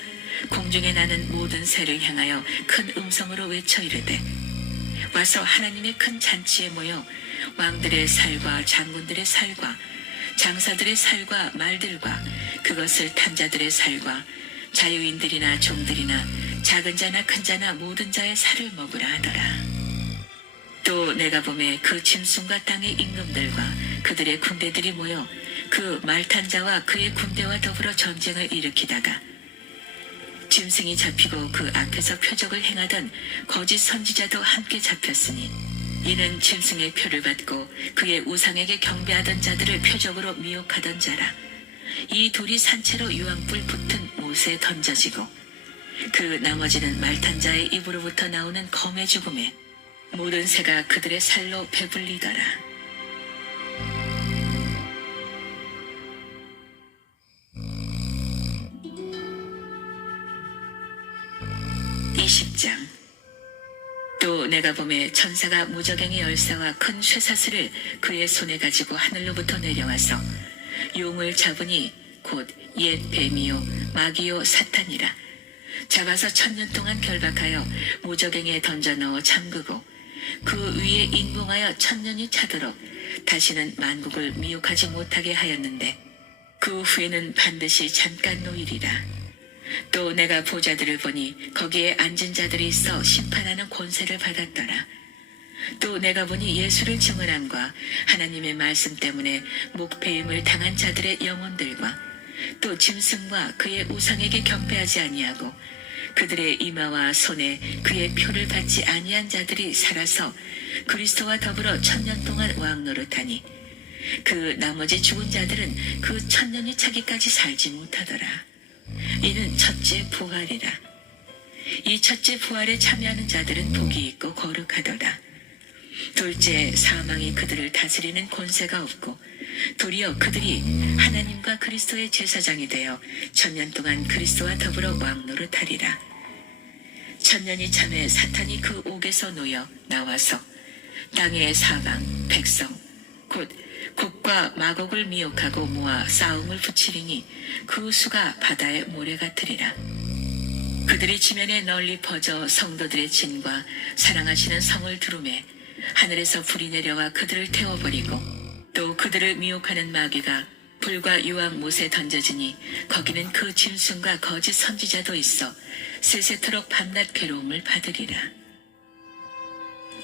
공중에 나는 모든 새를 향하여 큰 음성으로 외쳐 이르되, 와서 하나님의 큰 잔치에 모여 왕들의 살과 장군들의 살과 장사들의 살과 말들과 그것을 탄 자들의 살과 자유인들이나 종들이나 작은 자나 큰 자나 모든 자의 살을 먹으라 하더라. 또 내가 보매 그 짐승과 땅의 임금들과 그들의 군대들이 모여 그 말 탄 자와 그의 군대와 더불어 전쟁을 일으키다가, 짐승이 잡히고 그 앞에서 표적을 행하던 거짓 선지자도 함께 잡혔으니, 이는 짐승의 표를 받고 그의 우상에게 경배하던 자들을 표적으로 미혹하던 자라. 이 돌이 산채로 유황불 붙은 못에 던져지고 그 나머지는 말탄 자의 입으로부터 나오는 검의 죽음에 모든 새가 그들의 살로 배불리더라. 20장. 또 내가 보매 천사가 무저갱의 열쇠와 큰 쇠사슬을 그의 손에 가지고 하늘로부터 내려와서 용을 잡으니 곧 옛 뱀이요 마귀요 사탄이라. 잡아서 1000년 동안 결박하여 무저갱에 던져 넣어 잠그고 그 위에 인봉하여 1000년이 차도록 다시는 만국을 미혹하지 못하게 하였는데 그 후에는 반드시 잠깐 노일이라. 또 내가 보좌들을 보니 거기에 앉은 자들이 있어 심판하는 권세를 받았더라. 또 내가 보니 예수를 증언함과 하나님의 말씀 때문에 목배임을 당한 자들의 영혼들과 또 짐승과 그의 우상에게 경배하지 아니하고 그들의 이마와 손에 그의 표를 받지 아니한 자들이 살아서 그리스도와 더불어 1000년 동안 왕노릇하니 그 나머지 죽은 자들은 그 1000년이 차기까지 살지 못하더라. 이는 첫째 부활이라. 이 첫째 부활에 참여하는 자들은 복이 있고 거룩하더라. 둘째 사망이 그들을 다스리는 권세가 없고 도리어 그들이 하나님과 그리스도의 제사장이 되어 1000년 동안 그리스도와 더불어 왕노릇하리라. 1000년이 참에 사탄이 그 옥에서 놓여 나와서 땅의 사방 백성 곧 곡과 마곡을 미혹하고 모아 싸움을 붙이리니 그 수가 바다의 모래 같으리라. 그들이 지면에 널리 퍼져 성도들의 진과 사랑하시는 성을 두루매 하늘에서 불이 내려와 그들을 태워버리고 또 그들을 미혹하는 마귀가 불과 유황 못에 던져지니 거기는 그 짐승과 거짓 선지자도 있어 세세토록 밤낮 괴로움을 받으리라.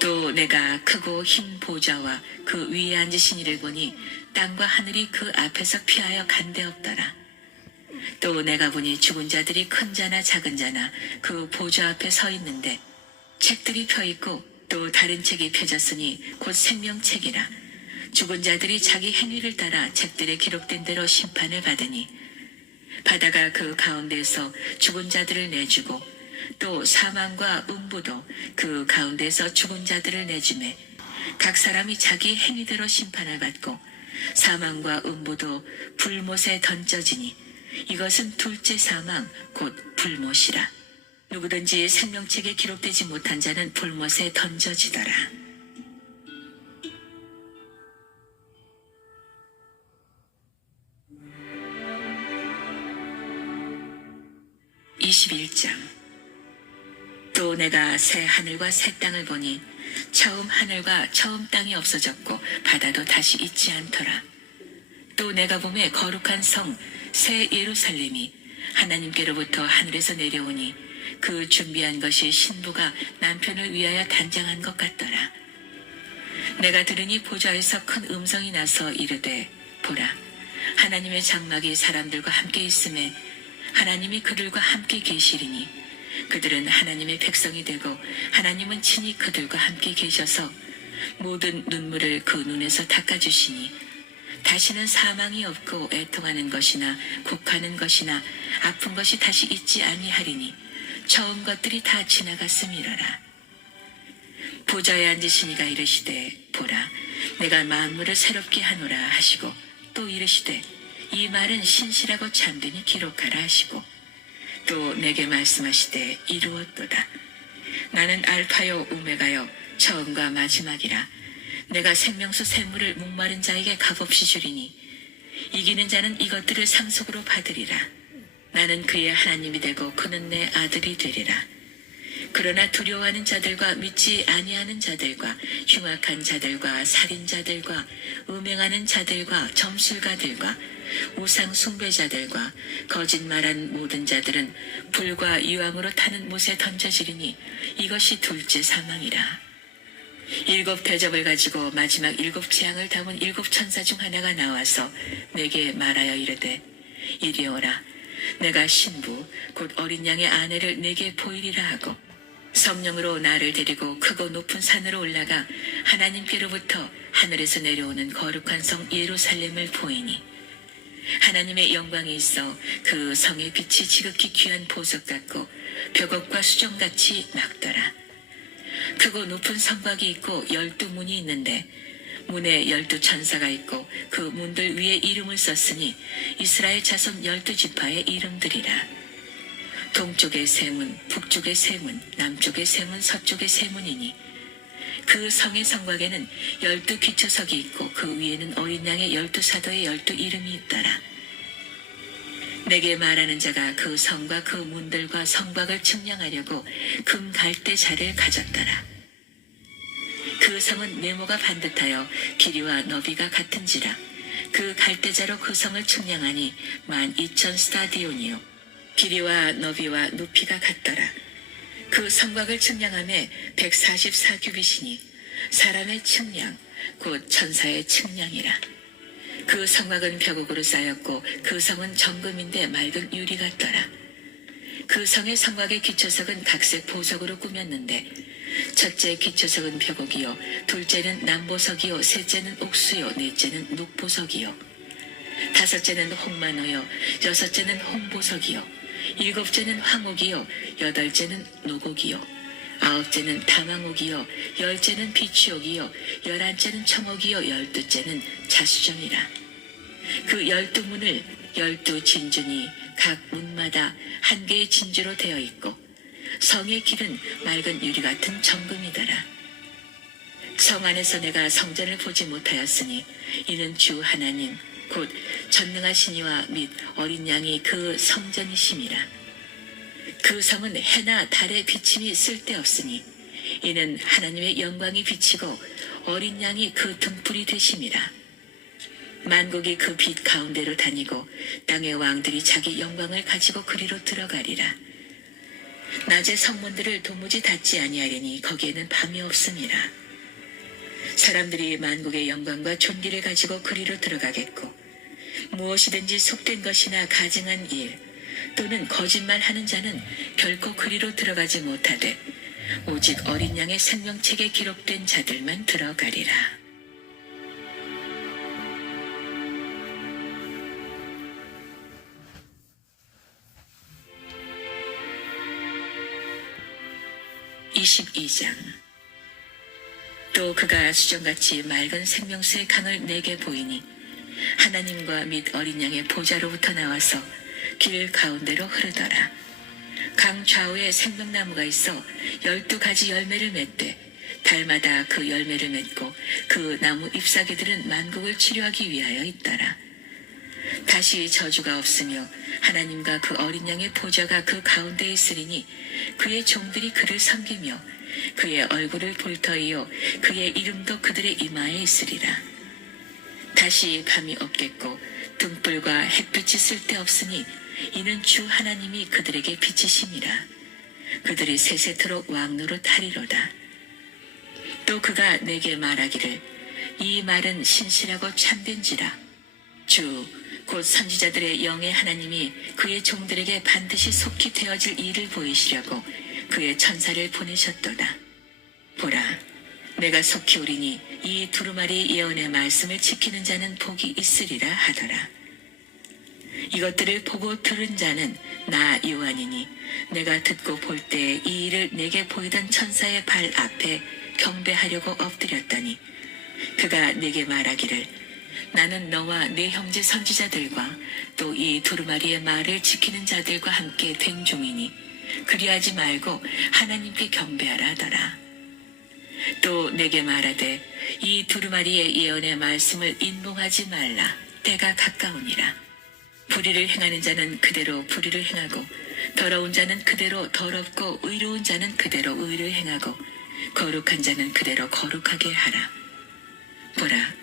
또 내가 크고 흰 보좌와 그 위에 앉으신 이를 보니 땅과 하늘이 그 앞에서 피하여 간데없더라. 또 내가 보니 죽은 자들이 큰 자나 작은 자나 그 보좌 앞에 서 있는데 책들이 펴있고 또 다른 책이 펴졌으니 곧 생명책이라. 죽은 자들이 자기 행위를 따라 책들에 기록된 대로 심판을 받으니 바다가 그 가운데에서 죽은 자들을 내주고 또 사망과 음부도 그 가운데서 죽은 자들을 내주매 각 사람이 자기 행위대로 심판을 받고 사망과 음부도 불못에 던져지니 이것은 둘째 사망 곧 불못이라. 누구든지 생명책에 기록되지 못한 자는 불못에 던져지더라. 21장. 또 내가 새 하늘과 새 땅을 보니 처음 하늘과 처음 땅이 없어졌고 바다도 다시 있지 않더라. 또 내가 보매 거룩한 성 새 예루살렘이 하나님께로부터 하늘에서 내려오니 그 준비한 것이 신부가 남편을 위하여 단장한 것 같더라. 내가 들으니 보좌에서 큰 음성이 나서 이르되 보라 하나님의 장막이 사람들과 함께 있음에 하나님이 그들과 함께 계시리니 그들은 하나님의 백성이 되고 하나님은 친히 그들과 함께 계셔서 모든 눈물을 그 눈에서 닦아주시니 다시는 사망이 없고 애통하는 것이나 곡하는 것이나 아픈 것이 다시 있지 아니하리니 처음 것들이 다 지나갔음이러라. 보좌에 앉으신 이가 이르시되 보라 내가 만물을 새롭게 하노라 하시고 또 이르시되 이 말은 신실하고 참되니 기록하라 하시고 또 내게 말씀하시되 이루었도다. 나는 알파요 오메가요 처음과 마지막이라. 내가 생명수 샘물을 목마른 자에게 값없이 주리니 이기는 자는 이것들을 상속으로 받으리라. 나는 그의 하나님이 되고 그는 내 아들이 되리라. 그러나 두려워하는 자들과 믿지 아니하는 자들과 흉악한 자들과 살인자들과 음행하는 자들과 점술가들과 우상 숭배자들과 거짓말한 모든 자들은 불과 유황으로 타는 못에 던져지리니 이것이 둘째 사망이라. 7 대접을 가지고 마지막 7 재앙을 담은 7 천사 중 하나가 나와서 내게 말하여 이르되 이리 오라. 내가 신부 곧 어린 양의 아내를 내게 보이리라 하고 성령으로 나를 데리고 크고 높은 산으로 올라가 하나님께로부터 하늘에서 내려오는 거룩한 성 예루살렘을 보이니 하나님의 영광이 있어 그 성의 빛이 지극히 귀한 보석 같고 벽옥과 수정같이 막더라. 크고 높은 성곽이 있고 12문이 있는데 문에 12천사가 있고 그 문들 위에 이름을 썼으니 이스라엘 자손 12지파의 이름들이라. 동쪽의 세 문, 북쪽의 세 문, 남쪽의 세 문, 서쪽의 세 문이니 그 성의 성곽에는 12기초석이 있고 그 위에는 어린 양의 12사도의 12 이름이 있더라. 내게 말하는 자가 그 성과 그 문들과 성곽을 측량하려고 금 갈대자를 가졌더라. 그 성은 네모가 반듯하여 길이와 너비가 같은지라. 그 갈대자로 그 성을 측량하니 12,000스타디온이요 길이와 너비와 높이가 같더라. 그 성곽을 측량함에 144규빗이니 사람의 측량 곧 천사의 측량이라. 그 성곽은 벽옥으로 쌓였고 그 성은 정금인데 맑은 유리 같더라. 그 성의 성곽의 기초석은 각색 보석으로 꾸몄는데 첫째 기초석은 벽옥이요 둘째는 남보석이요 셋째는 옥수요 넷째는 녹보석이요 다섯째는 홍만호요 여섯째는 홍보석이요 일곱째는 황옥이요 여덟째는 노곡이요 아홉째는 다망옥이요 열째는 비취옥이요 열한째는 청옥이요 열두째는 자수정이라. 그 12문을 12진주니 각 문마다 한 개의 진주로 되어 있고 성의 길은 맑은 유리 같은 정금이더라. 성 안에서 내가 성전을 보지 못하였으니 이는 주 하나님 곧 전능하신 이와 및 어린 양이 그 성전이심이라. 그 성은 해나 달의 비침이 쓸데없으니 이는 하나님의 영광이 비치고 어린 양이 그 등불이 되심이라. 만국이 그 빛 가운데로 다니고 땅의 왕들이 자기 영광을 가지고 그리로 들어가리라. 낮에 성문들을 도무지 닫지 아니하려니 거기에는 밤이 없음이라. 사람들이 만국의 영광과 존귀를 가지고 그리로 들어가겠고 무엇이든지 속된 것이나 가증한 일 또는 거짓말하는 자는 결코 그리로 들어가지 못하되 오직 어린 양의 생명책에 기록된 자들만 들어가리라. (22장) 또 그가 수정같이 맑은 생명수의 강을 내게 보이니 하나님과 및 어린 양의 보좌로부터 나와서 길 가운데로 흐르더라. 강 좌우에 생명나무가 있어 12가지 열매를 맺되 달마다 그 열매를 맺고 그 나무 잎사귀들은 만국을 치료하기 위하여 있더라. 다시 저주가 없으며 하나님과 그 어린 양의 보좌가 그 가운데에 있으리니 그의 종들이 그를 섬기며 그의 얼굴을 볼 터이요 그의 이름도 그들의 이마에 있으리라. 다시 밤이 없겠고 등불과 햇빛이 쓸데없으니 이는 주 하나님이 그들에게 비치심이라. 그들이 세세토록 왕노릇 하리로다. 또 그가 내게 말하기를 이 말은 신실하고 참된지라. 주 곧 선지자들의 영의 하나님이 그의 종들에게 반드시 속히 되어질 일을 보이시려고 그의 천사를 보내셨도다. 보라, 내가 속히 오리니 이 두루마리 예언의 말씀을 지키는 자는 복이 있으리라 하더라. 이것들을 보고 들은 자는 나 요한이니 내가 듣고 볼 때 이 일을 내게 보이던 천사의 발 앞에 경배하려고 엎드렸더니 그가 내게 말하기를 나는 너와 네 형제 선지자들과 또 이 두루마리의 말을 지키는 자들과 함께 된 종이니 그리하지 말고 하나님께 경배하라 하더라. 또 내게 말하되 이 두루마리의 예언의 말씀을 인봉하지 말라. 때가 가까우니라. 불의를 행하는 자는 그대로 불의를 행하고 더러운 자는 그대로 더럽고 의로운 자는 그대로 의를 행하고 거룩한 자는 그대로 거룩하게 하라. 보라,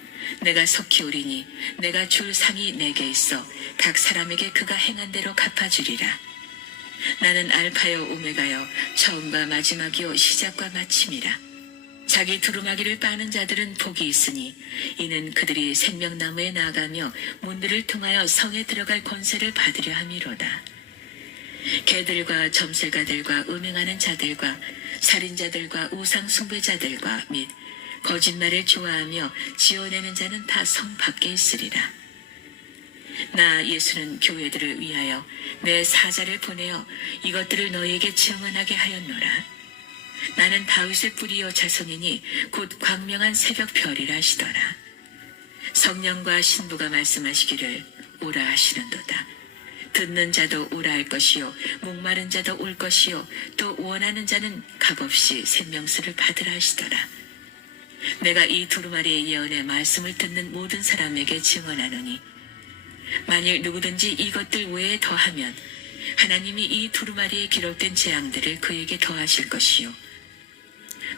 내가 속히 오리니 내가 줄 상이 내게 있어 각 사람에게 그가 행한 대로 갚아주리라. 나는 알파요 오메가요 처음과 마지막이요 시작과 마침이라. 자기 두루마기를 빠는 자들은 복이 있으니 이는 그들이 생명나무에 나아가며 문들을 통하여 성에 들어갈 권세를 받으려 함이로다. 개들과 점술가들과 음행하는 자들과 살인자들과 우상 숭배자들과 및 거짓말을 좋아하며 지어내는 자는 다 성 밖에 있으리라. 나 예수는 교회들을 위하여 내 사자를 보내어 이것들을 너희에게 증언하게 하였노라. 나는 다윗의 뿌리요 자손이니 곧 광명한 새벽 별이라 하시더라. 성령과 신부가 말씀하시기를 오라 하시는도다. 듣는 자도 오라 할 것이요 목마른 자도 올 것이요 또 원하는 자는 값없이 생명수를 받으라 하시더라. 내가 이 두루마리의 예언의 말씀을 듣는 모든 사람에게 증언하노니 만일 누구든지 이것들 외에 더하면 하나님이 이 두루마리에 기록된 재앙들을 그에게 더하실 것이요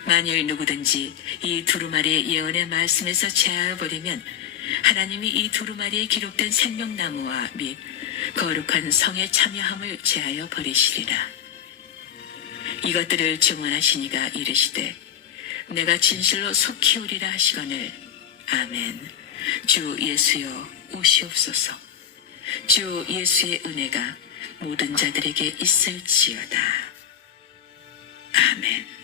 만일 누구든지 이 두루마리의 예언의 말씀에서 제하여 버리면 하나님이 이 두루마리에 기록된 생명나무와 및 거룩한 성의 참여함을 제하여 버리시리라. 이것들을 증언하시니가 이르시되 내가 진실로 속히 오리라 하시거늘 아멘. 주 예수여 오시옵소서. 주 예수의 은혜가 모든 자들에게 있을지어다. 아멘.